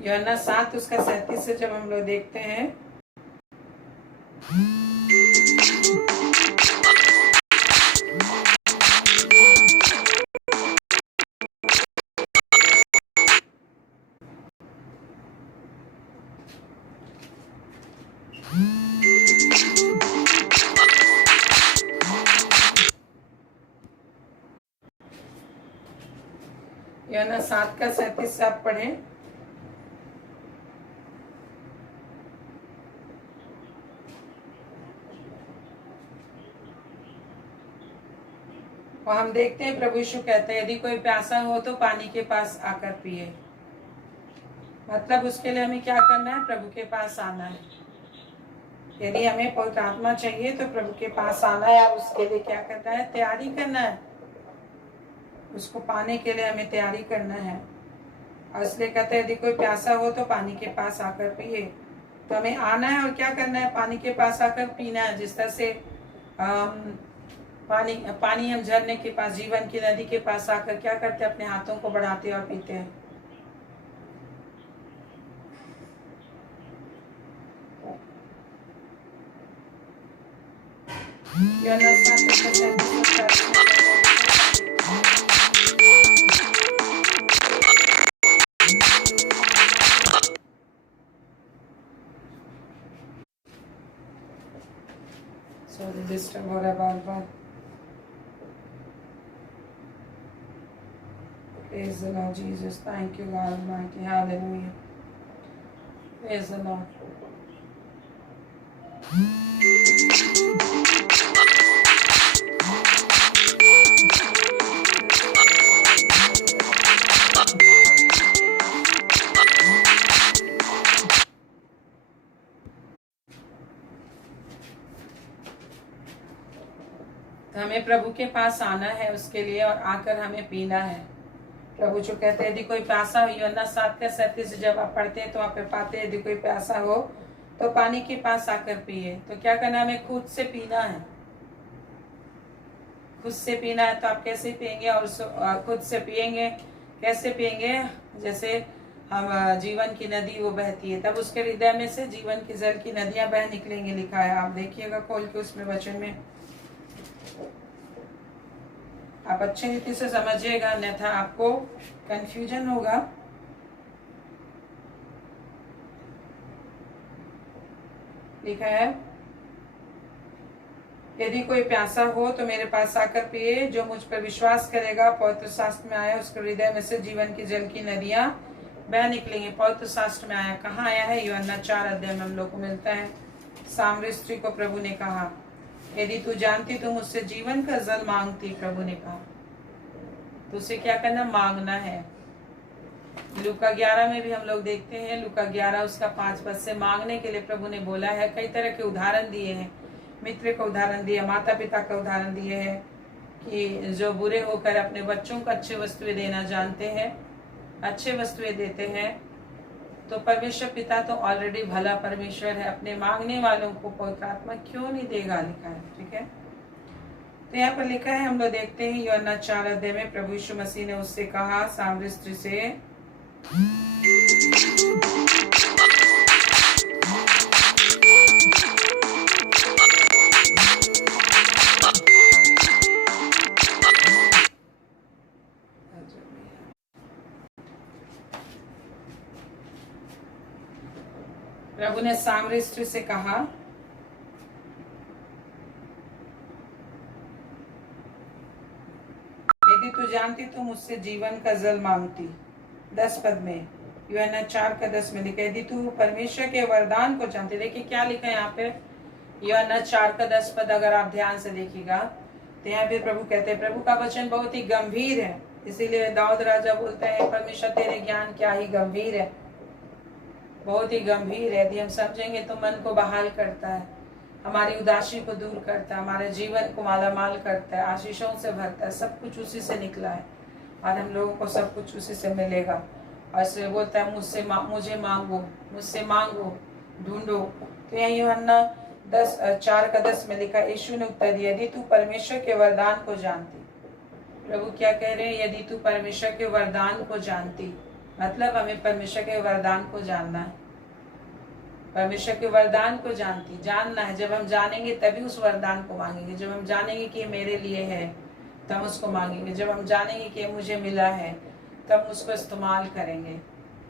यूहन्ना 7 उसका 37 से जब हम लोग देखते हैं, यूहन्ना 7 का 37 से आप पढ़ें। और हम देखते हैं प्रभु यीशु कहते हैं, यदि कोई प्यासा हो तो पानी के पास आकर पिए। मतलब उसके लिए हमें क्या करना है? प्रभु के पास आना है। यदि हमें पवित्र आत्मा चाहिए तो प्रभु के पास आना है और उसके लिए क्या करना है? तैयारी करना है। उसको पाने के लिए हमें तैयारी करना है। और इसलिए कहते हैं, यदि कोई प्यासा हो तो पानी के पास आकर पिए। तो हमें आना है और क्या करना है? पानी के पास आकर पीना है। जिस तरह से पानी हम झरने के पास, जीवन की नदी के पास आकर क्या करते हैं? अपने हाथों को बढ़ाते और पीते हैं। सॉरी, डिस्टर्ब हो रहा है बार बार। Praise the Lord Jesus. Thank you, God Almighty. Hallelujah. Praise the Lord. तो हमें प्रभु के पास आना है उसके लिए, और आकर हमें पीना है। प्रभु जो कहते हैं, यदि कोई प्यासा हो, यूहन्ना 7 का 37 जब आप पढ़ते हैं तो आप पाते हैं, यदि कोई प्यासा हो तो पानी के पास आकर पिए। तो क्या करना है? हमें खुद से पीना है। खुद से पीना है। तो आप कैसे पिएंगे? और खुद से पिएंगे, कैसे पिएंगे? जैसे हम जीवन की नदी वो बहती है, तब उसके हृदय में से जीवन की जल की नदियां बह निकलेंगी, लिखा है। आप देखिएगा खोल के उसमें वचन में, आप अच्छे रीति से समझिएगा, अन्यथा आपको कंफ्यूजन होगा। लिखा है, यदि कोई प्यासा हो तो मेरे पास आकर पिए। जो मुझ पर विश्वास करेगा, पवित्र शास्त्र में आया, उसके हृदय में से जीवन की जल की नदियां बह निकलेंगी। पवित्र शास्त्र में आया, कहाँ आया है? यूहन्ना 4 अध्याय में हम लोग को मिलता है। सामरी स्त्री को प्रभु ने कहा, यदि तू जानती तो मुझसे जीवन का जल मांगती। प्रभु ने कहा तो उसे क्या करना? मांगना है। लूका 11 में भी हम लोग देखते हैं, लूका 11 उसका 5 पद से मांगने के लिए प्रभु ने बोला है। कई तरह के उदाहरण दिए हैं। मित्र का उदाहरण दिया, माता पिता का उदाहरण दिए है कि जो बुरे होकर अपने बच्चों को अच्छे वस्तुएं देना जानते हैं, अच्छे वस्तुएं देते हैं, तो परमेश्वर पिता तो ऑलरेडी भला परमेश्वर है, अपने मांगने वालों को पवित्र आत्मा क्यों नहीं देगा, लिखा है। ठीक है, तो यहाँ पर लिखा है, हम लोग देखते हैं यूहन्ना 4 अध्याय में प्रभु यीशु मसीह ने उससे कहा, सामरी स्त्री से, प्रभु ने सामरी स्त्री से कहा, यदि तू जानती तो मुझसे जीवन का जल मांगती। 10 पद में, यूहन्ना 4 का 10 में लिखा, यदि तू परमेश्वर के वरदान को जानती। देखिए क्या लिखा है यहाँ पे, यूहन्ना 4 का 10 पद अगर आप ध्यान से देखिएगा तो यहाँ पे प्रभु कहते हैं, प्रभु का वचन बहुत ही गंभीर है। इसीलिए दाऊद राजा बोलते हैं, परमेश्वर तेरे ज्ञान क्या ही गंभीर है। बहुत ही गंभीर है। यदि हम समझेंगे तो मन को बहाल करता है, हमारी उदासी को दूर करता है, हमारे जीवन को मालामाल करता है, आशीषों से भरता है। सब कुछ उसी से निकला है और हम लोगों को सब कुछ उसी से मिलेगा। और इसलिए बोलता है मुझे मांगो, मुझसे मांगो, ढूंढो। तो यहाँ यूहन्ना 4:10 में लिखा, यीशु ने उत्तर दिया, यदि तू परमेश्वर के वरदान को जानती। प्रभु क्या कह रहे हैं? यदि तू परमेश्वर के वरदान को जानती, मतलब हमें परमेश्वर के वरदान को जानना है। परमेश्वर के वरदान को जानना है। जब हम जानेंगे तभी उस वरदान को मांगेंगे। जब हम जानेंगे कि मेरे लिए है तब हम उसको मांगेंगे। जब हम जानेंगे कि मुझे मिला है तब उसको इस्तेमाल करेंगे।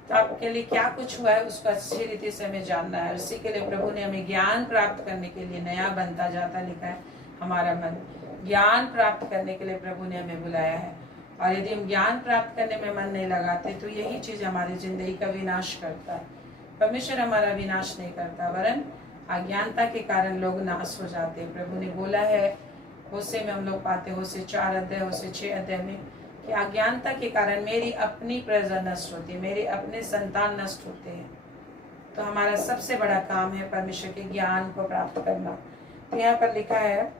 तो आपके लिए क्या कुछ हुआ है उसको अच्छी रीति से हमें जानना है। इसी के लिए प्रभु ने हमें ज्ञान प्राप्त करने के लिए नया बनता जाता लिखा है हमारा मन। ज्ञान प्राप्त करने के लिए प्रभु ने हमें बुलाया है। और यदि हम ज्ञान प्राप्त करने में मन नहीं लगाते तो यही चीज हमारी जिंदगी का विनाश करता है। परमेश्वर हमारा विनाश नहीं करता, वरन अज्ञानता के कारण लोग नाश हो जाते हैं। प्रभु ने बोला है, होशे में हम लोग पाते, होशे 4 अध्याय, होशे 6 अध्याय में, कि अज्ञानता के कारण मेरी अपनी प्रजा नष्ट होती है, मेरे अपने संतान नष्ट होते हैं। तो हमारा सबसे बड़ा काम है परमेश्वर के ज्ञान को प्राप्त करना। तो यहाँ पर लिखा है,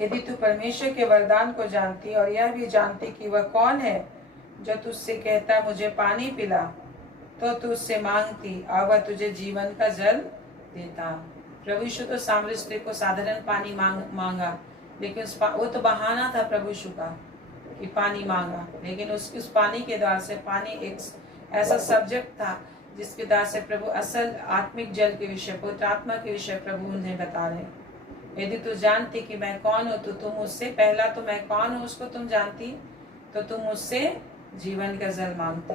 यदि तू परमेश्वर के वरदान को जानती और यह भी जानती कि वह कौन है जो तुझसे कहता मुझे पानी पिला, तो तू उससे मांगती और वह तुझे जीवन का जल देता। प्रभु यीशु तो सामरी स्त्री को साधारण पानी मांगा, लेकिन वो तो बहाना था प्रभु यीशु का कि पानी मांगा, लेकिन उस पानी के द्वार से, पानी एक ऐसा सब्जेक्ट था जिसके द्वार से प्रभु असल आत्मिक जल के विषय, पवित्र आत्मा के विषय प्रभु उन्हें बता रहे। यदि तू जानती कि मैं कौन हूँ तो तुम मुझसे, पहला तो मैं कौन हूँ उसको तुम जानती, तो तुम मुझसे जीवन का जल मांगती।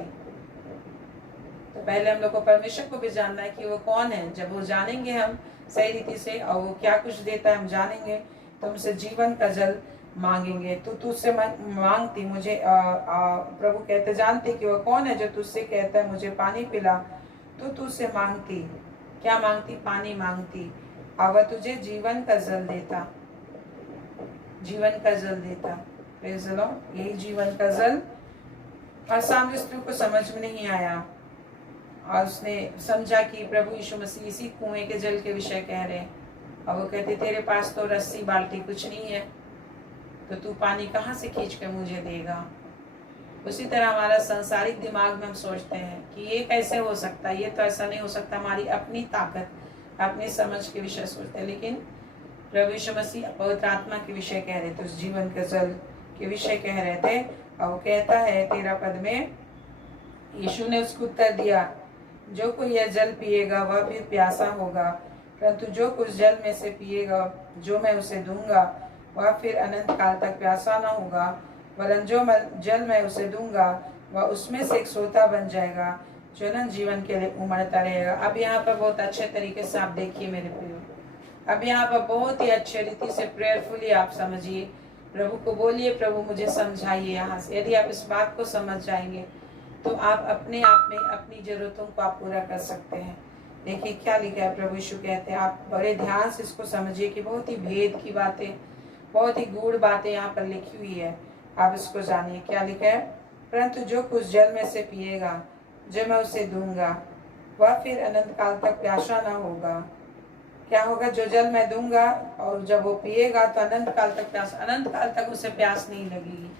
तो पहले हम लोग को परमेश्वर को भी जानना है कि वो कौन है। जब वो जानेंगे हम सही रीति से और वो क्या कुछ देता है हम जानेंगे, तो हमसे जीवन का जल मांगेंगे। तो तुझसे मांगती, मुझे प्रभु कहते, जानती कि वो कौन है जो तुझसे कहता है मुझे पानी पिला, तो तुझसे मांगती, क्या मांगती? पानी मांगती, और वह तुझे जीवन का जल देता, जीवन का जल देता। Praise the Lord. यही जीवन का जल। और सामरी स्त्री को समझ में नहीं आया और उसने समझा कि प्रभु यीशु मसीह इसी कुएं के जल के विषय कह रहे हैं। और वो कहते, तेरे पास तो रस्सी बाल्टी कुछ नहीं है, तो तू पानी कहाँ से खींच कर मुझे देगा? उसी तरह हमारा संसारिक दिमाग में हम सोचते हैं कि ये कैसे हो सकता है, ये तो ऐसा नहीं हो सकता। हमारी अपनी ताकत, अपनी समझ के विषय सोचते हैं, लेकिन प्रभु यीशु मसीह पवित्र आत्मा के विषय कह रहे थे, उस जीवन के जल के विषय कह रहे थे। और वो कहता है 13 पद में, यीशु ने उसको उत्तर दिया, जो कोई यह जल पिएगा वह फिर प्यासा होगा, परंतु जो कुछ जल में से पिएगा जो मैं उसे दूंगा वह फिर अनंत काल तक प्यासा न होगा, वरन जो जल मैं उसे दूंगा वह उसमें से एक सोता बन जाएगा जो अनंत जीवन के लिए उमड़ता रहेगा। अब यहाँ पर बहुत अच्छे तरीके से आप देखिए मेरे प्रियो, अब यहाँ पर बहुत ही अच्छे रीति से प्रेयरफुली आप समझिए, प्रभु को बोलिए, प्रभु मुझे समझाइए। यहाँ से यदि आप इस बात को समझ जाएंगे तो आप अपने आप में अपनी जरूरतों को आप पूरा कर सकते हैं। देखिए क्या लिखा है, प्रभु यीशु कहते हैं, आप बड़े ध्यान से इसको समझिए कि बहुत ही भेद की बातें, बहुत ही गूढ़ बातें यहाँ पर लिखी हुई है, आप इसको जानिए। क्या लिखा है? परंतु जो कुछ जल में से पिएगा जो मैं उसे दूंगा वह फिर अनंत काल तक प्यासा न होगा। क्या होगा? जो जल मैं दूंगा और जब वो पिएगा तो अनंत काल तक प्यास, अनंत काल तक उसे प्यास नहीं लगेगी।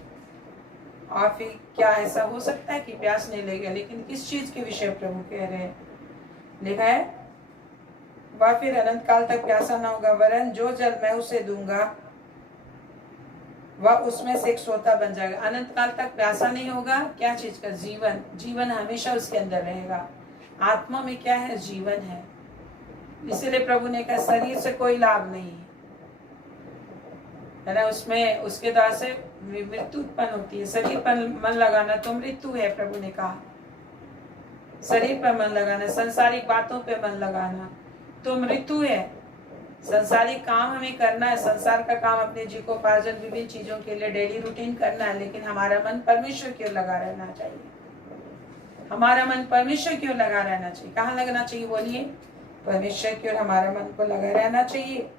और फिर क्या ऐसा हो सकता है कि प्यास नहीं लगेगा? लेकिन किस चीज के विषय प्रभु कह रहे हैं? लिखा है, वह फिर अनंत काल तक प्यासा न होगा, वरन जो जल मैं उसे दूंगा वह उसमें से एक सोता बन जाएगा। अनंत काल तक प्यासा नहीं होगा। क्या चीज का? जीवन। जीवन हमेशा उसके अंदर रहेगा। आत्मा में क्या है? जीवन है। इसीलिए प्रभु ने कहा शरीर से कोई लाभ नहीं है ना, उसमें उसके द्वारा से मृत्यु उत्पन्न होती है। शरीर पर मन लगाना तो मृत्यु है, प्रभु ने कहा। शरीर पर मन लगाना, संसारिक बातों पे मन लगाना तो मृत्यु है। संसारिक काम हमें करना है, संसार का काम, अपने जीविकोपार्जन, विभिन्न चीजों के लिए डेली रूटीन करना है, लेकिन हमारा मन परमेश्वर की ओर लगा रहना चाहिए। हमारा मन परमेश्वर की ओर लगा रहना चाहिए। कहाँ लगना चाहिए? बोलिए, परमेश्वर की ओर हमारा मन को लगा रहना चाहिए।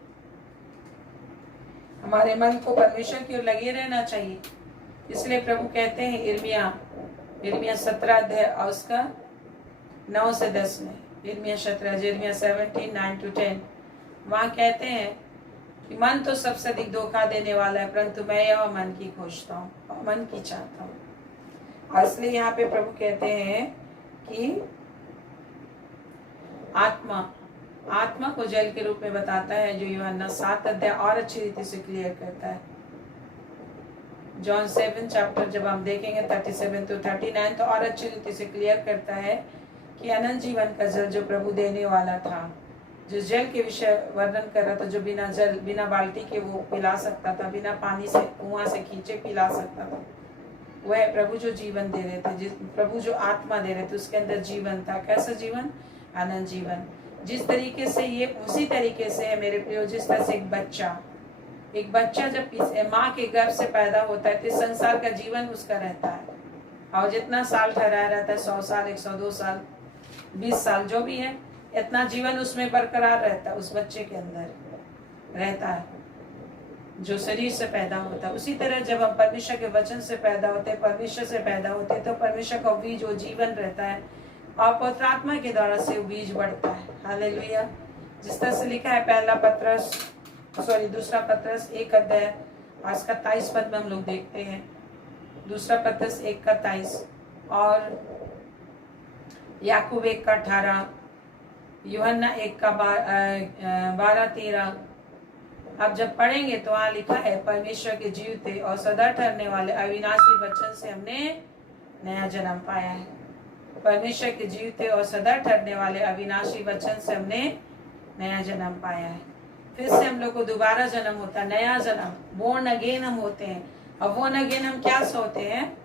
हमारे मन को परमेश्वर की ओर लगे रहना चाहिए। इसलिए प्रभु कहते हैं, इर्मिया 17 अध्याय और उसका 9 से 10 में, यिर्मयाह 17, यिर्मयाह 17, 9 to 10, वहाँ कहते हैं कि मन तो सबसे अधिक धोखा देने वाला है, परंतु मैं यह मन की खोजता हूँ और मन की चाहता हूँ। इसलिए यहाँ पे प्रभु कहते हैं कि आत्मा को जल के रूप में बताता है, जो यूहन्ना 7 अध्याय और अच्छी रीति से क्लियर करता है। जॉन 7 चैप्टर जब हम देखेंगे 37 to 39 तो और अच्छी रीति से क्लियर करता है कि अनंत जीवन का जल जो प्रभु देने वाला था, जो जल के विषय वर्णन कर रहा था, जो बिना जल, बिना बाल्टी के वो पिला सकता था, बिना पानी से कुआं से खींचे पिला सकता था, वह प्रभु जो जीवन दे रहे थे, प्रभु जो आत्मा दे रहे थे, उसके अंदर जीवन था। कैसा जीवन? अनंत जीवन। जिस तरीके से ये उसी तरीके से है मेरे प्रियो, जिस तरह से एक बच्चा जब माँ के गर्भ से पैदा होता है तो इस संसार का जीवन उसका रहता है, और जितना साल ठहराया रहता है, 100 साल, 102 साल, 20 साल, जो भी है, इतना जीवन उसमें बरकरार रहता है, उस बच्चे के अंदर रहता है जो शरीर से पैदा होता है। उसी तरह जब हम परमेश्वर के वचन से पैदा होते हैं, परमेश्वर से पैदा होते हैं, तो परमेश्वर का बीज वो जीवन रहता है और पवित्र आत्मा के द्वारा से वो बीज बढ़ता है। हालेलुया। जिस तरह से लिखा है दूसरा पत्रस 1 अध्याय और इसका 23 पद में हम लोग देखते हैं। दूसरा पत्रस 1 का 23 और याकूब 1 का 18, यूहन्ना 1 का 12-13। अब जब पढ़ेंगे तो वहाँ लिखा है, परमेश्वर के जीवते और सदा ठहरने वाले अविनाशी वचन से हमने नया जन्म पाया है। परमेश्वर के जीवते और सदा ठहरने वाले अविनाशी वचन से हमने नया जन्म पाया है। फिर से हम लोग को दोबारा जन्म होता है, नया जन्म, बोर्न अगेन हम होते हैं। अब बोर्न अगेन हम क्या से होते हैं?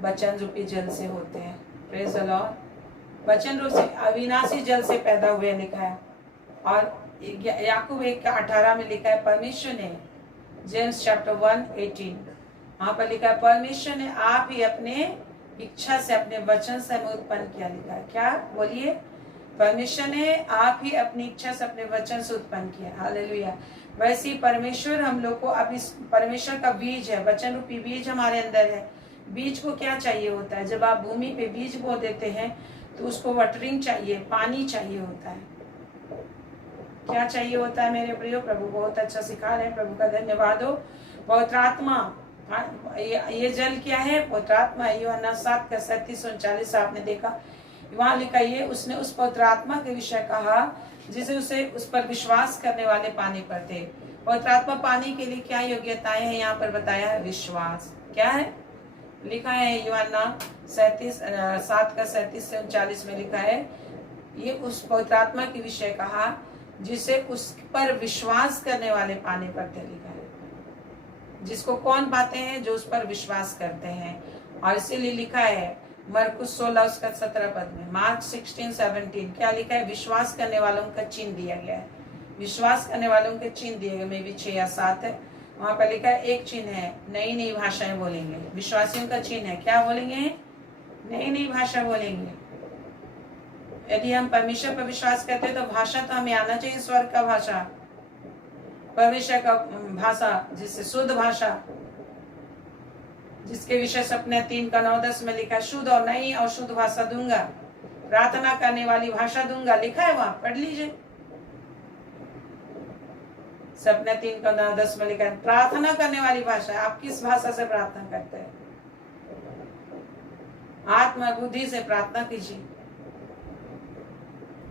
वचन रूपी जल से होते हैं। Praise the Lord. वचन रूप से अविनाशी जल से पैदा हुए लिखा है। और याकूब 1 का 18 में लिखा है, परमेश्वर ने, जेम्स चैप्टर 1:18, वहां पर लिखा है, परमेश्वर ने आप ही अपने इच्छा से अपने वचन से हमें उत्पन्न किया। लिखा है क्या? बोलिए। परमेश्वर ने आप ही अपनी इच्छा से अपने वचन से उत्पन्न किया। हालेलुया। वैसे ही परमेश्वर हम लोग को, अब इस परमेश्वर का बीज है, वचन रूपी बीज हमारे अंदर है। बीज को क्या चाहिए होता है? जब आप भूमि पे बीज बो देते हैं तो उसको वाटरिंग चाहिए, पानी चाहिए होता है। क्या चाहिए होता है मेरे प्रियो? प्रभु बहुत अच्छा सिखा रहे हैं, प्रभु का धन्यवाद हो। पवित्र आत्मा, ये जल क्या है? पवित्र आत्मा। यूहन्ना 7 का 37-39 आपने देखा, वहां लिखा, ये उसने उस पवित्र आत्मा के विषय कहा जिसे उसे उस पर विश्वास करने वाले पाने पर थे। पवित्र आत्मा पाने के लिए क्या योग्यताएं हैं यहाँ पर बताया है? विश्वास। क्या है? लिखा है यूहन्ना 7 का 37-39 में लिखा है, ये उस पवित्र आत्मा के विषय कहा जिसे उस पर विश्वास करने वाले पाने पर थे। लिखा है जिसको कौन पाते हैं? जो उस पर विश्वास करते हैं। और इसीलिए लिखा है मरकुस 16 उसका 17 पद में, मार्क 16-17 क्या लिखा है? विश्वास करने वालों का चिन्ह दिया गया है। विश्वास करने वालों के चिन्ह दिए गए, में भी 6 या 7 है। वहां पर लिखा है एक चिन्ह है, नई नई भाषाएं बोलेंगे। विश्वासियों का चिन्ह है, क्या बोलेंगे? नई नई भाषा बोलेंगे। यदि हम परमेश्वर पर विश्वास करते हैं तो भाषा तो हमें आना चाहिए, स्वर्ग का भाषा, परमेश्वर का भाषा, जिससे शुद्ध भाषा, जिसके विषय सपने 3 का 9-10 में लिखा है, शुद्ध और नई और शुद्ध भाषा दूंगा, प्रार्थना करने वाली भाषा दूंगा। लिखा है वहां, पढ़ लीजिए। सपने 3 का 9-10 में लिखा है प्रार्थना करने वाली भाषा। आप किस भाषा से प्रार्थना करते हैं? आत्मा बुद्धि से प्रार्थना कीजिए,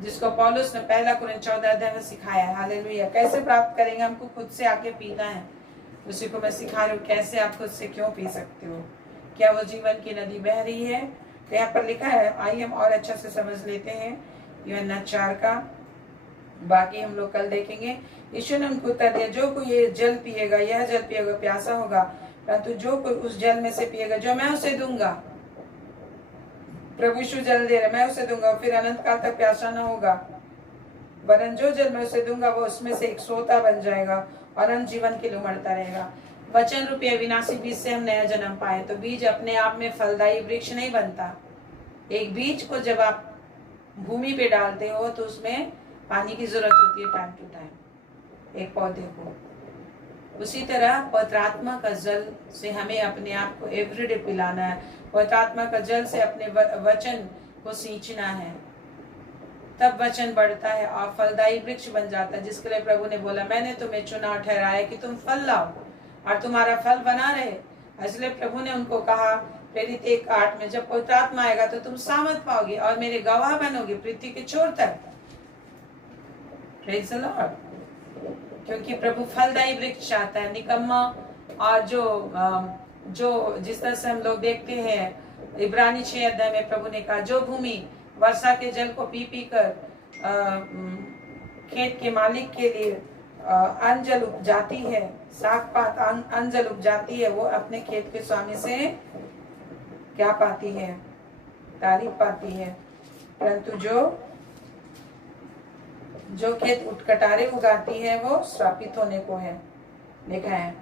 जिसको पौलुस ने 1 कुरिन्थियों 14 अध्याय में सिखाया है। हालेलुया। कैसे प्राप्त करेंगे? हमको खुद से आके पीना है। उसी को मैं सिखा रही हूँ, कैसे आप खुद से क्यों पी सकते हो। क्या वो जीवन की नदी बह रही है? तो यहाँ पर लिखा है, आइए हम और अच्छा से समझ लेते हैं यूहन्ना 4 का, बाकी हम लोग कल देखेंगे। यीशु ने उनको उत्तर दिया, जो कोई ये जल पिएगा, यह जल पिएगा, प्यासा होगा, परंतु जो कोई उस जल में से पिएगा जो मैं उसे दूंगा, प्रभु यीशु जल दे रहे, मैं उसे दूंगा, फिर अनंत काल तक प्यासा न होगा, वरन जो जल मैं उसे दूंगा वो उसमें से एक सोता बन जाएगा और अनंत जीवन के लिए उमड़ता रहेगा। वचन रूपी अविनाशी बीज से हम नया जन्म पाए। तो बीज अपने आप में फलदायी वृक्ष नहीं बनता। एक बीज को जब आप भूमि पे डालते हो तो उसमें पानी की जरूरत होती है टाइम टू टाइम, एक पौधे को। उसी तरह पवित्र आत्मा का जल से हमें अपने आप को एवरीडे पिलाना है। पवित्र आत्मा का जल से अपने वचन को सींचना है। तब वचन बढ़ता है और फलदायी वृक्ष बन जाता है, जिसके लिए प्रभु ने बोला मैंने तुम्हें चुना और ठहराया कि तुम फल लाओ और तुम्हारा फल बना रहे। इसलिए प्रभु ने उनको कहा प्रेरित 1:8 में, जब पवित्र आत्मा आएगा तो तुम सामर्थ पाओगे और मेरे गवाह बनोगे पृथ्वी के छोर तक। Praise the Lord. क्योंकि प्रभु फलदायी वृक्ष चाहता है, निकम्मा और जो जिस तरह से हम लोग देखते हैं इब्रानी 6 अध्याय में प्रभु ने कहा जो भूमि वर्षा के जल को पी पी कर खेत के मालिक के लिए अन्न जल उपजाती है, साग पात अन्न जल उपजाती है, वो अपने खेत के स्वामी से क्या पाती है? तारीफ पाती है। परंतु जो खेत उटकटारे उगाती है वो श्रापित होने को है, लिखा है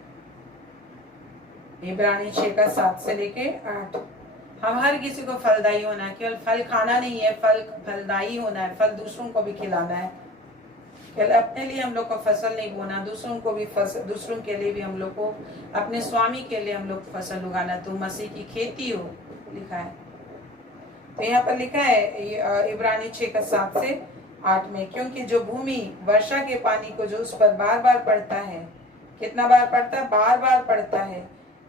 इब्रानी 6:7 से लेके 8। हम हर किसी को फलदायी होना है, केवल फल खाना नहीं है, फलदायी होना है, फल दूसरों को भी खिलाना है। केवल अपने लिए हम लोग को फसल नहीं बोना, दूसरों को भी फसल, दूसरों के लिए भी हम लोग को, अपने स्वामी के लिए हम लोग फसल उगाना। तुम मसीह की खेती हो, लिखा है। तो यहाँ पर लिखा है इब्रानी 6:7 से 8 में, क्योंकि जो भूमि वर्षा के पानी को जो उस पर बार बार पड़ता है, कितना बार पड़ता है? बार बार पड़ता है,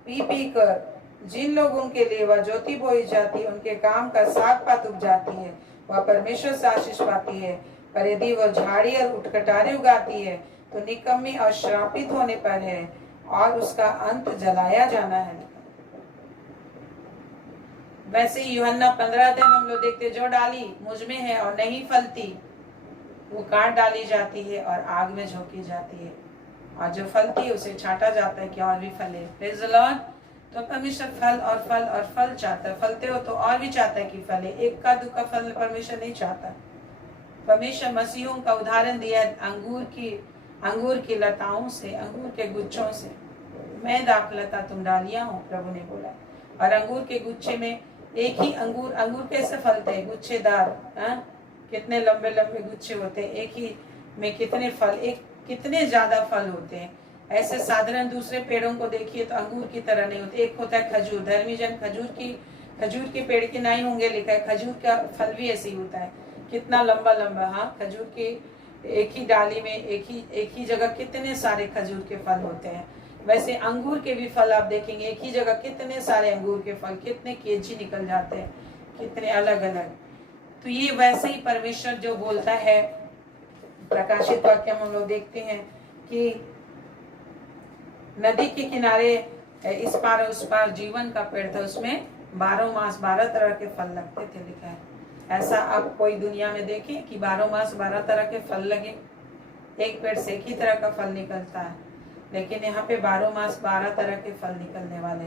पी पी कर जिन लोगों के लिए वह ज्योति बोई जाती है, उनके काम का साग पात उग जाती है, वह परमेश्वर से आशीष पाती है। पर यदि वह झाड़ी और उटकटारे उगाती है तो निकम्मी और श्रापित होने पर है और उसका अंत जलाया जाना है। वैसे ही यूहन्ना 15 अध्याय में हम लोग देखते, जो डाली मुझ में है और नहीं फलती वो काट डाली जाती है और आग में झोंकी जाती है, और जो फलती है उसे छांटा जाता है कि और भी फले। Praise the Lord. तो परमेश्वर फल और फल और फल चाहता है। फलते हो तो और भी चाहता है कि फले। एक का दुखा फल परमेश्वर नहीं चाहता। परमेश्वर मसीहों का उदाहरण दिया है अंगूर की लताओं से, अंगूर के गुच्छों से। मैं दाखलता तुम डालियां हो, प्रभु ने बोला। और अंगूर के गुच्छे में एक ही अंगूर कैसे फलते हैं? गुच्छेदार, कितने लंबे लंबे गुच्छे होते हैं, एक ही में कितने फल, कितने ज्यादा फल होते हैं। ऐसे साधारण दूसरे पेड़ों को देखिए तो अंगूर की तरह नहीं होते। एक होता है खजूर, धर्मी जन खजूर के पेड़ के नहीं होंगे, लिखा है। खजूर का फल भी ऐसे ही होता है, कितना लंबा लंबा। हाँ, खजूर की एक ही डाली में एक ही जगह कितने सारे खजूर के फल होते हैं। वैसे अंगूर के भी फल आप देखेंगे, एक ही जगह कितने सारे अंगूर के फल, कितने केजी निकल जाते हैं, कितने अलग अलग। तो ये वैसे ही परमेश्वर जो बोलता है, प्रकाशित वाक्य हम लोग देखते हैं कि नदी के किनारे इस पार उस पार जीवन का पेड़ था, उसमें 12 मास 12 तरह के फल लगते थे, लिखा है। ऐसा आप कोई दुनिया में देखें कि 12 मास 12 तरह के फल लगे? एक पेड़ से एक ही तरह का फल निकलता है, लेकिन यहाँ पे 12 मास 12 तरह के फल निकलने वाले।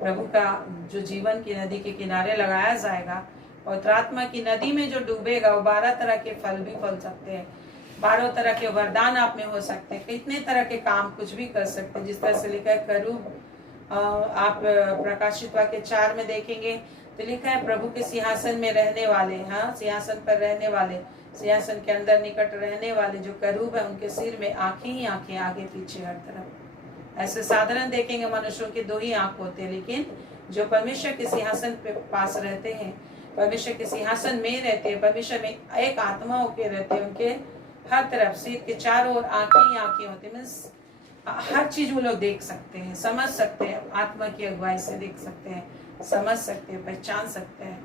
प्रभु का जो जीवन की नदी के किनारे लगाया जाएगा, और आत्मा की नदी में जो डूबेगा वो 12 तरह के फल भी फल सकते हैं, 12 तरह के वरदान आप में हो सकते हैं, कितने तरह के काम कुछ भी कर सकते हैं। जिस तरह से लिखा है करूब, आप प्रकाशित वाक्य 4 में देखेंगे तो लिखा है प्रभु के सिंहासन में रहने वाले, हाँ, सिंहासन पर रहने वाले, सिंहासन के अंदर निकट रहने वाले जो करूब है, उनके सिर में आंखें ही आंखें, आगे पीछे हर तरफ। ऐसे साधारण देखेंगे मनुष्यों के 2 ही आंख होते हैं, लेकिन जो परमेश्वर के सिंहासन पे पास रहते हैं, परमेश्वर के सिंहासन में रहते हैं, परमेश्वर में एक आत्मा होके रहते हैं, उनके हर तरफ सिर के चारों ओर आंखें ही आंखें होती है। मीन्स हर चीज वो लोग देख सकते हैं, समझ सकते हैं, आत्मा की अगुवाई से देख सकते हैं, समझ सकते हैं, पहचान सकते हैं।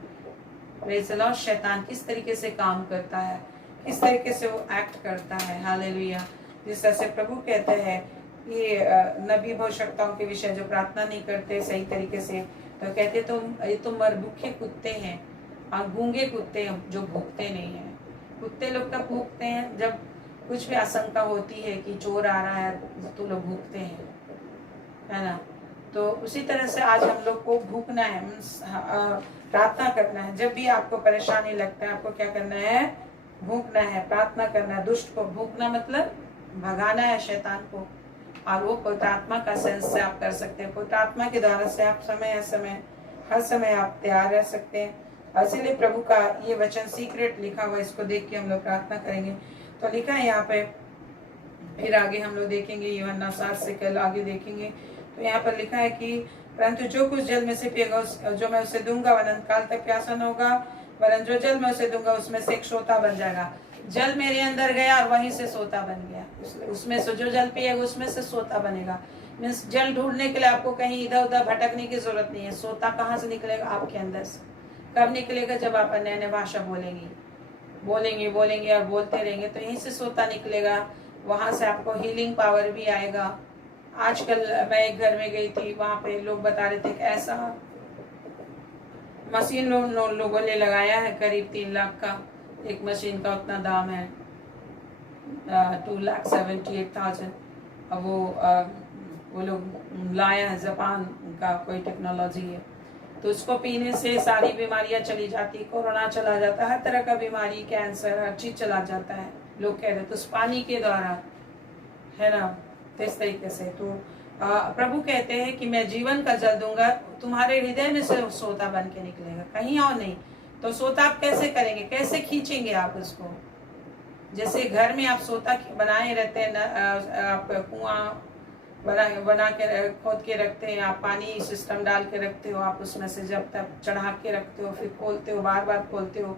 Praise the Lord. शैतान किस तरीके से काम करता है, किस तरीके से वो एक्ट करता है। हालेलुया। जिस तरह से प्रभु कहते हैं ये नबी भविष्यवक्ताओं के विषय जो प्रार्थना नहीं करते सही तरीके से, तो कहते ये तो मरभूखे कुत्ते हैं और गूंगे कुत्ते हैं जो भूखते नहीं है। कुत्ते लोग कब भूखते हैं? जब कुछ भी आशंका होती है कि चोर आ रहा है तो लोग भूखते हैं, है ना। तो उसी तरह से आज हम लोग को भूखना है, प्रार्थना करना है। जब भी आपको परेशानी लगता है, आपको क्या करना है? भूखना है, प्रार्थना करना है। दुष्ट को भूखना मतलब भगाना है शैतान को, और वो पवित्र आत्मा का सेंस से आप कर सकते हैं। पवित्र आत्मा के द्वारा से आप हर समय आप तैयार रह सकते हैं। इसीलिए प्रभु का ये वचन सीक्रेट लिखा हुआ, इसको देख के हम लोग प्रार्थना करेंगे। तो लिखा है यहाँ पे, फिर आगे हम लोग देखेंगे यूहन्ना 7 से कल आगे देखेंगे। तो यहाँ पर लिखा है कि परंतु जो कुछ जल में से पिएगा जो मैं उसे दूंगा अनंत काल तक प्यासा न होगा, वरन जो जल मैं उसे दूंगा उसमें से एक सोता बन जाएगा। जल मेरे अंदर गया और वहीं से सोता बन गया, उसमें से जो जल पिएगा उसमें से सोता बनेगा। मीन्स जल ढूंढने के लिए आपको कहीं इधर उधर भटकने की जरूरत नहीं है। सोता कहाँ से निकलेगा? आपके अंदर से। कब निकलेगा? जब आप अन्य अन्य भाषा बोलेंगे और बोलते रहेंगे तो यहीं से सोता निकलेगा। वहां से आपको हीलिंग पावर भी आएगा। आजकल मैं एक घर में गई थी, वहां पे लोग बता रहे थे कि ऐसा मशीन लोगों ने लगाया है, करीब 3 लाख का एक मशीन का उतना दाम है, 2,78,000। अब वो लोग लाया है, जापान का कोई टेक्नोलॉजी है। तो उसको पीने से सारी बीमारियां चली जाती, कोरोना चला जाता, हर तरह का बीमारी, कैंसर, हर चीज चला जाता है, लोग कह रहे। तो उस पानी के द्वारा, है ना, तो इस तरीके से तो प्रभु कहते हैं कि मैं जीवन का जल दूंगा, तुम्हारे हृदय में से सोता बन के निकलेगा, कहीं और नहीं। तो सोता आप कैसे करेंगे? कैसे खींचेंगे आप उसको? जैसे घर में आप सोता बनाए रहते हैं, आप कुआं बना के खोद के रखते हैं, आप पानी सिस्टम डाल के रखते हो, आप उसमें से जब तक चढ़ा के रखते हो, फिर खोलते हो, बार बार खोलते हो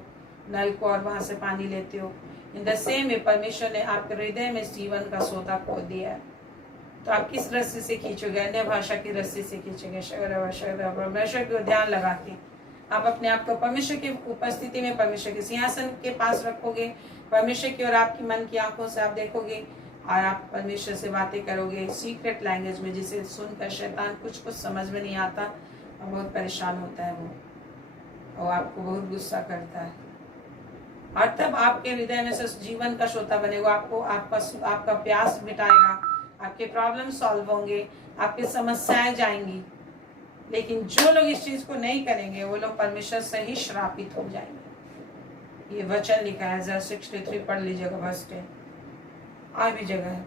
नल को और वहां से पानी लेते हो। इन द सेम वे परमेश्वर ने आपके हृदय में जीवन का सोता खोल दिया है। तो आप किस रस्सी से खींचोगे? अन्य भाषा की रस्सी से खींचोगे। परमेश्वर को ध्यान लगा के आप अपने आप को परमेश्वर की उपस्थिति में, परमेश्वर के सिंहासन के पास रखोगे, परमेश्वर की और आपकी मन की आंखों से आप देखोगे और आप परमेश्वर से बातें करोगे सीक्रेट लैंग्वेज में, जिसे सुनकर शैतान कुछ समझ में नहीं आता और बहुत परेशान होता है वो, और आपको बहुत गुस्सा करता है। और तब आपके हृदय में से जीवन का सोता बनेगा, आपको आपका प्यास मिटाएगा, आपके प्रॉब्लम सॉल्व होंगे, आपकी समस्याएं जाएंगी। लेकिन जो लोग इस चीज को नहीं करेंगे वो लोग परमेश्वर से ही श्रापित हो जाएंगे। ये वचन लिखा है, Isaiah 63 पढ़ लीजिएगा, वर्स 10। और भी जगह है,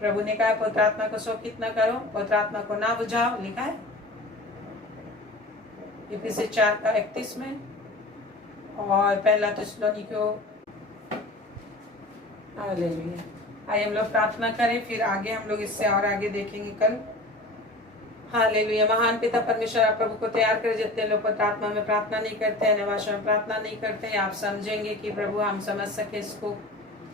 प्रभु ने कहा पवित्र आत्मा को शोकित न करो, पवित्र आत्मा को ना बुझाओ, लिखा है इफिसी 4:31 में। और पहला थिस्सलुनीकियों, हालेलुया। आइए हम लोग प्रार्थना करें, फिर आगे हम लोग इससे और आगे देखेंगे कल। हालेलुया। महान पिता परमेश्वर, आप प्रभु को तैयार करे। जितने लोग पवित्र आत्मा में प्रार्थना नहीं करते हैं, भाषा में प्रार्थना नहीं करते हैं, आप समझेंगे कि प्रभु हम समझ सके इसको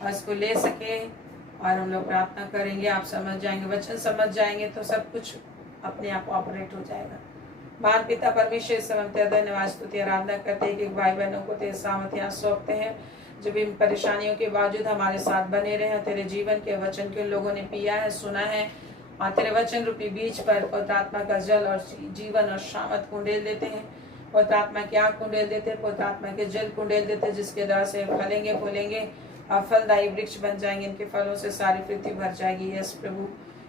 और इसको ले सके, और हम लोग प्रार्थना करेंगे, आप समझ जाएंगे, वचन समझ जाएंगे तो सब कुछ अपने आप ऑपरेट हो जाएगा। महान पिता परमेश्वर, इस समय तेरा धन्यवाद स्तुति आराधना करते हैं कि भाई बहनों को तेरे सामर्थ्य यहाँ सौंपते हैं, जो भी परेशानियों के बावजूद हमारे साथ बने रहे। तेरे जीवन के वचन के लोगों ने पिया है, सुना है, और तेरे वचन रूपी बीज पर पवित्र आत्मा का जल और जीवन और शामत कुंडेल देते हैं। पवित्र आत्मा की आग कुंडेल देते हैं, पवित्र आत्मा के जल कुंडेल देते हैं, जिसके द्वारा से फलेंगे, फूलेंगे और फलदायी वृक्ष बन जाएंगे। इनके फलों से सारी पृथ्वी भर जाएगी। यस प्रभु,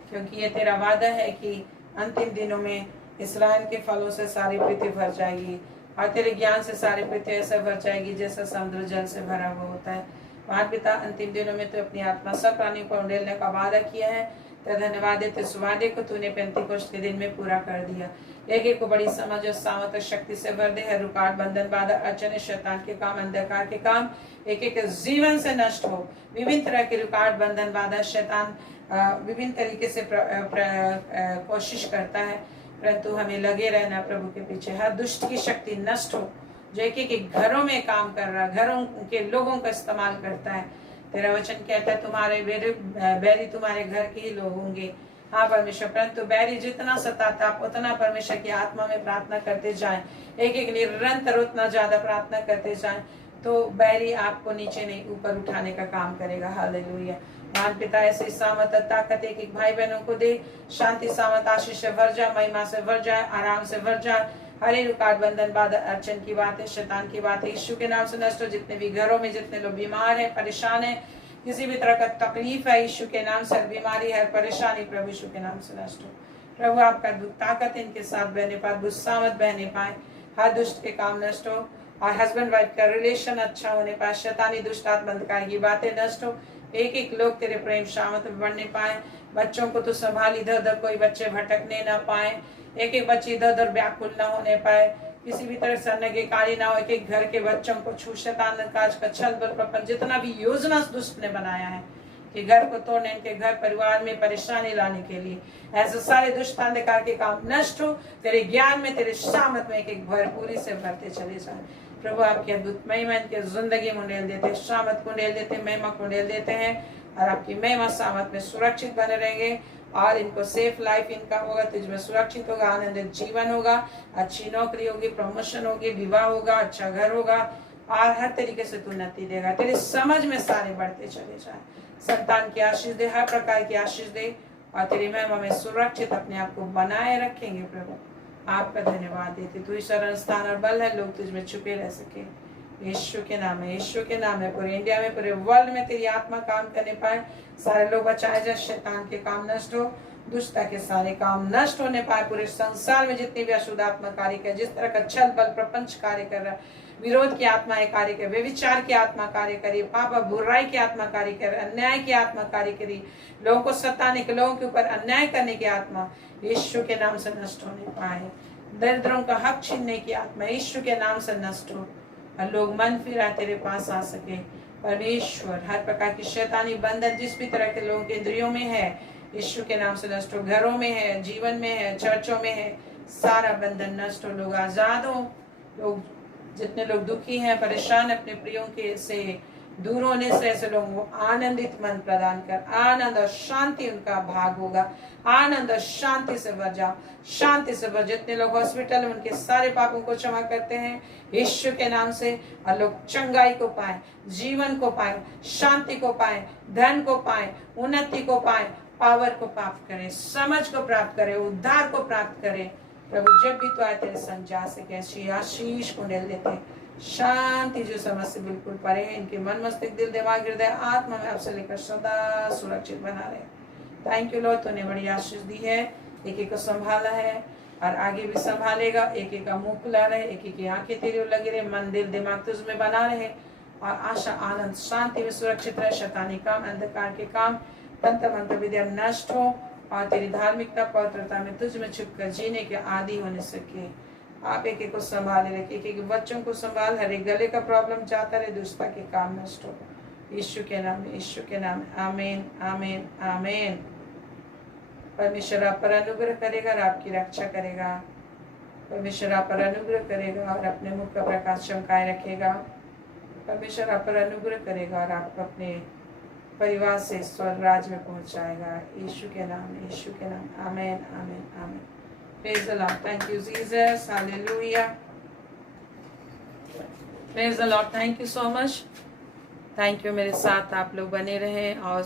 क्योंकि ये तेरा वादा है कि अंतिम दिनों में इस्राएल के फलों से सारी पृथ्वी भर जाएगी, और तेरे ज्ञान से सारी पृथ्वी ऐसा भर जाएगी जैसा समुद्र जल से भरा हुआ होता है। महान पिता, अंतिम दिनों में तो अपनी आत्मा सब प्राणियों पर उंडेलने का वादा किया है। तेरा धन्यवाद है, तेरे वादे को तूने पेंतीकोस्त के दिन में पूरा कर दिया। एक एक को बड़ी समझ और सामर्थ शक्ति से भर दे। हर रुकावट, बंधन, बाधा, अड़चने, शैतान के काम, अंधकार के काम एक एक जीवन से नष्ट हो। विभिन्न तरह के रुकावट, बंधन, बाधा, शैतान विभिन्न तरीके से कोशिश करता है, परंतु हमें लगे रहना प्रभु के पीछे। हर दुष्ट की शक्ति नष्ट हो, जो एक एक घरों में काम कर रहा है, घरों के लोगों का इस्तेमाल करता है। तेरा वचन कहता है तुम्हारे बैरी तुम्हारे घर के ही लोग होंगे। हाँ परमेश्वर, परंतु बैरी जितना सताता आप उतना परमेश्वर की आत्मा में प्रार्थना करते जाएं, एक एक निरंतर उतना ज्यादा प्रार्थना करते जाएं, तो बैरी आपको नीचे नहीं ऊपर उठाने का काम करेगा। हालेलुया। महान पिता, ऐसी सामत ताकत एक एक भाई बहनों को दे। शांति, सामत, आशीष से भर जाए, महिमा से भर जाए, आराम से भर जाए। हरे रुकावट, बंधन, बाधा, अड़चन की बातें, शैतान की बातें यीशु के नाम से नष्ट हो। जितने भी घरों में जितने लोग बीमार हैं, परेशान हैं, किसी भी तरह का तकलीफ है, यीशु के नाम से, बीमारी है, परेशानी, प्रभु यीशु के नाम से नष्ट हो। प्रभु आपका ताकत इनके साथ बहने पाए, गुस्सा मत बहने पाए, हर दुष्ट के काम नष्ट हो, और हस्बैंड वाइफ का रिलेशन अच्छा होने पाए, शैतानी दुष्ट आत्मा अंधकार की बातें नष्ट हो। एक एक लोग तेरे प्रेम शामत में बढ़ने पाए। बच्चों को तो संभाल, इधर उधर कोई बच्चे भटकने ना पाए, एक एक बच्चे इधर उधर व्याकुल ना होने पाए, किसी भी तरह से अनगेकारी ना हो। एक एक घर के बच्चों को छू, शैतान काज का छल बल प्रपंच जितना भी योजना दुष्ट ने बनाया है कि घर को तोड़ने, इनके घर परिवार में परेशानी लाने के लिए, ऐसे सारे दुष्ट अंधकार के काम नष्ट हो। तेरे ज्ञान में, तेरे शामत में एक एक भरपूरी से भरते चले जाए। प्रभु आपकी अद्भुत महिमा इनके जिंदगी में उंडेल देते, शामत को उंडेल देते, महिमा को उंडेल देते हैं और आपकी महिमा सामत में सुरक्षित बने रहेंगे और इनको सेफ लाइफ इनका होगा, तुझमें सुरक्षित होगा, आनंदित जीवन होगा, अच्छी नौकरी होगी, प्रमोशन होगी, विवाह होगा, अच्छा घर होगा और हर तरीके से तू उन्नति देगा। तेरी समझ में सारे बढ़ते चले जाए। संतान की आशीष दे, हर प्रकार की आशीष दे और तेरी महिमा में सुरक्षित अपने आप को बनाए रखेंगे। प्रभु आपका धन्यवाद देते, तू ही शरण स्थान और बल है, लोग तुझ में छुपे रह सके। यीशु के नाम है, यीशु के नाम है। पूरे इंडिया में, पूरे वर्ल्ड में तेरी आत्मा काम करने पाए, सारे लोग बचाए जाए, शैतान के काम नष्ट हो, दुष्टता के सारे काम नष्ट होने पाए। पूरे संसार में जितनी भी अशुद्ध आत्मा कार्य कर, जिस तरह का छल बल प्रपंच कार्य कर रहा है, विरोध की आत्मा कार्य कर, व्यभिचार की आत्मा कार्य करी, पाप बुराई की आत्मा कार्य कर, अन्याय की आत्मा कार्य करी, लोगों को सताने के, लोगों के ऊपर अन्याय करने की आत्मा यीशु के नाम से नष्ट होने पाए। दरिद्रों का हक छीनने की आत्मा यीशु के नाम से नष्ट हो और लोग मन फिरा तेरे पास आ सके। परमेश्वर हर प्रकार की शैतानी बंधन जिस भी तरह के लोगों के इंद्रियों में है, यीशु के नाम से नष्ट हो। घरों में है, जीवन में है, चर्चों में है, सारा बंधन नष्ट हो, लोग आजाद हो। लोग जितने लोग दुखी हैं, परेशान, अपने प्रियों के से दूर होने से ऐसे लोगों को आनंदित मन प्रदान कर, आनंद और शांति उनका भाग होगा। आनंद और शांति से भर जाओ, शांति से भर। जितने लोग हॉस्पिटल में, उनके सारे पापों को क्षमा करते हैं यीशु के नाम से, और लोग चंगाई को पाए, जीवन को पाए, शांति को पाए, धन को पाए, उन्नति को पाए, पावर को प्राप्त करें, समझ को प्राप्त करें, उद्धार को प्राप्त करें। प्रभु जब भी तो आए तेरे संग जा सके, ऐसी आशीष को डेल देते। शांति जो समझ से बिल्कुल परे है, इनके मन मस्तिष्क दिल दिमाग हृदय आत्मा में आपसे लेकर सदा सुरक्षित बना रहे। थैंक यू लॉर्ड, तूने बड़ी आशीष दी है, एक एक को संभाला है और आगे भी संभालेगा। एक एक का मुंह खुला रहे, एक एक की आंखें तेरी ओर लगी रहे, मन दिल दिमाग तुझ में बना रहे और आशा आनंद शांति में सुरक्षित रहे। शैतानी काम, अंधकार के काम, तंत्र मंत्र विद्या नष्ट हो और तेरी धार्मिकता पवित्रता में तुझ में छुप कर जीने के आदि होने सके। आप एक एक को संभाले रखे, एक एक बच्चों को संभाल, हर एक गले का प्रॉब्लम जाता रहे, दुष्टता के काम नष्ट हो। यीशु के नाम में, यीशु के नाम में, आमीन आमीन आमीन। परमेश्वर आप पर अनुग्रह करेगा और आपकी रक्षा करेगा। परमेश्वर आप पर अनुग्रह करेगा और अपने मुख का प्रकाश चमकाए रखेगा। परमेश्वर आप पर अनुग्रह करेगा और आपको अपने परिवार से स्वर्ग राज्य में पहुंचाएगा। यीशु के नाम में, यीशु के नाम, आमीन आमीन आमीन। Praise the Lord. Thank you, Jesus. Hallelujah. Praise the Lord. Thank you so much. Thank you. मेरे साथ आप लोग बने रहें और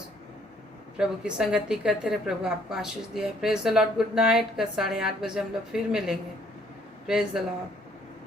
प्रभु की संगति करते रहे। प्रभु आपको आशीष दिया है। Praise the Lord. Good night. कल 8:30 बजे हम लोग फिर मिलेंगे। Praise the Lord.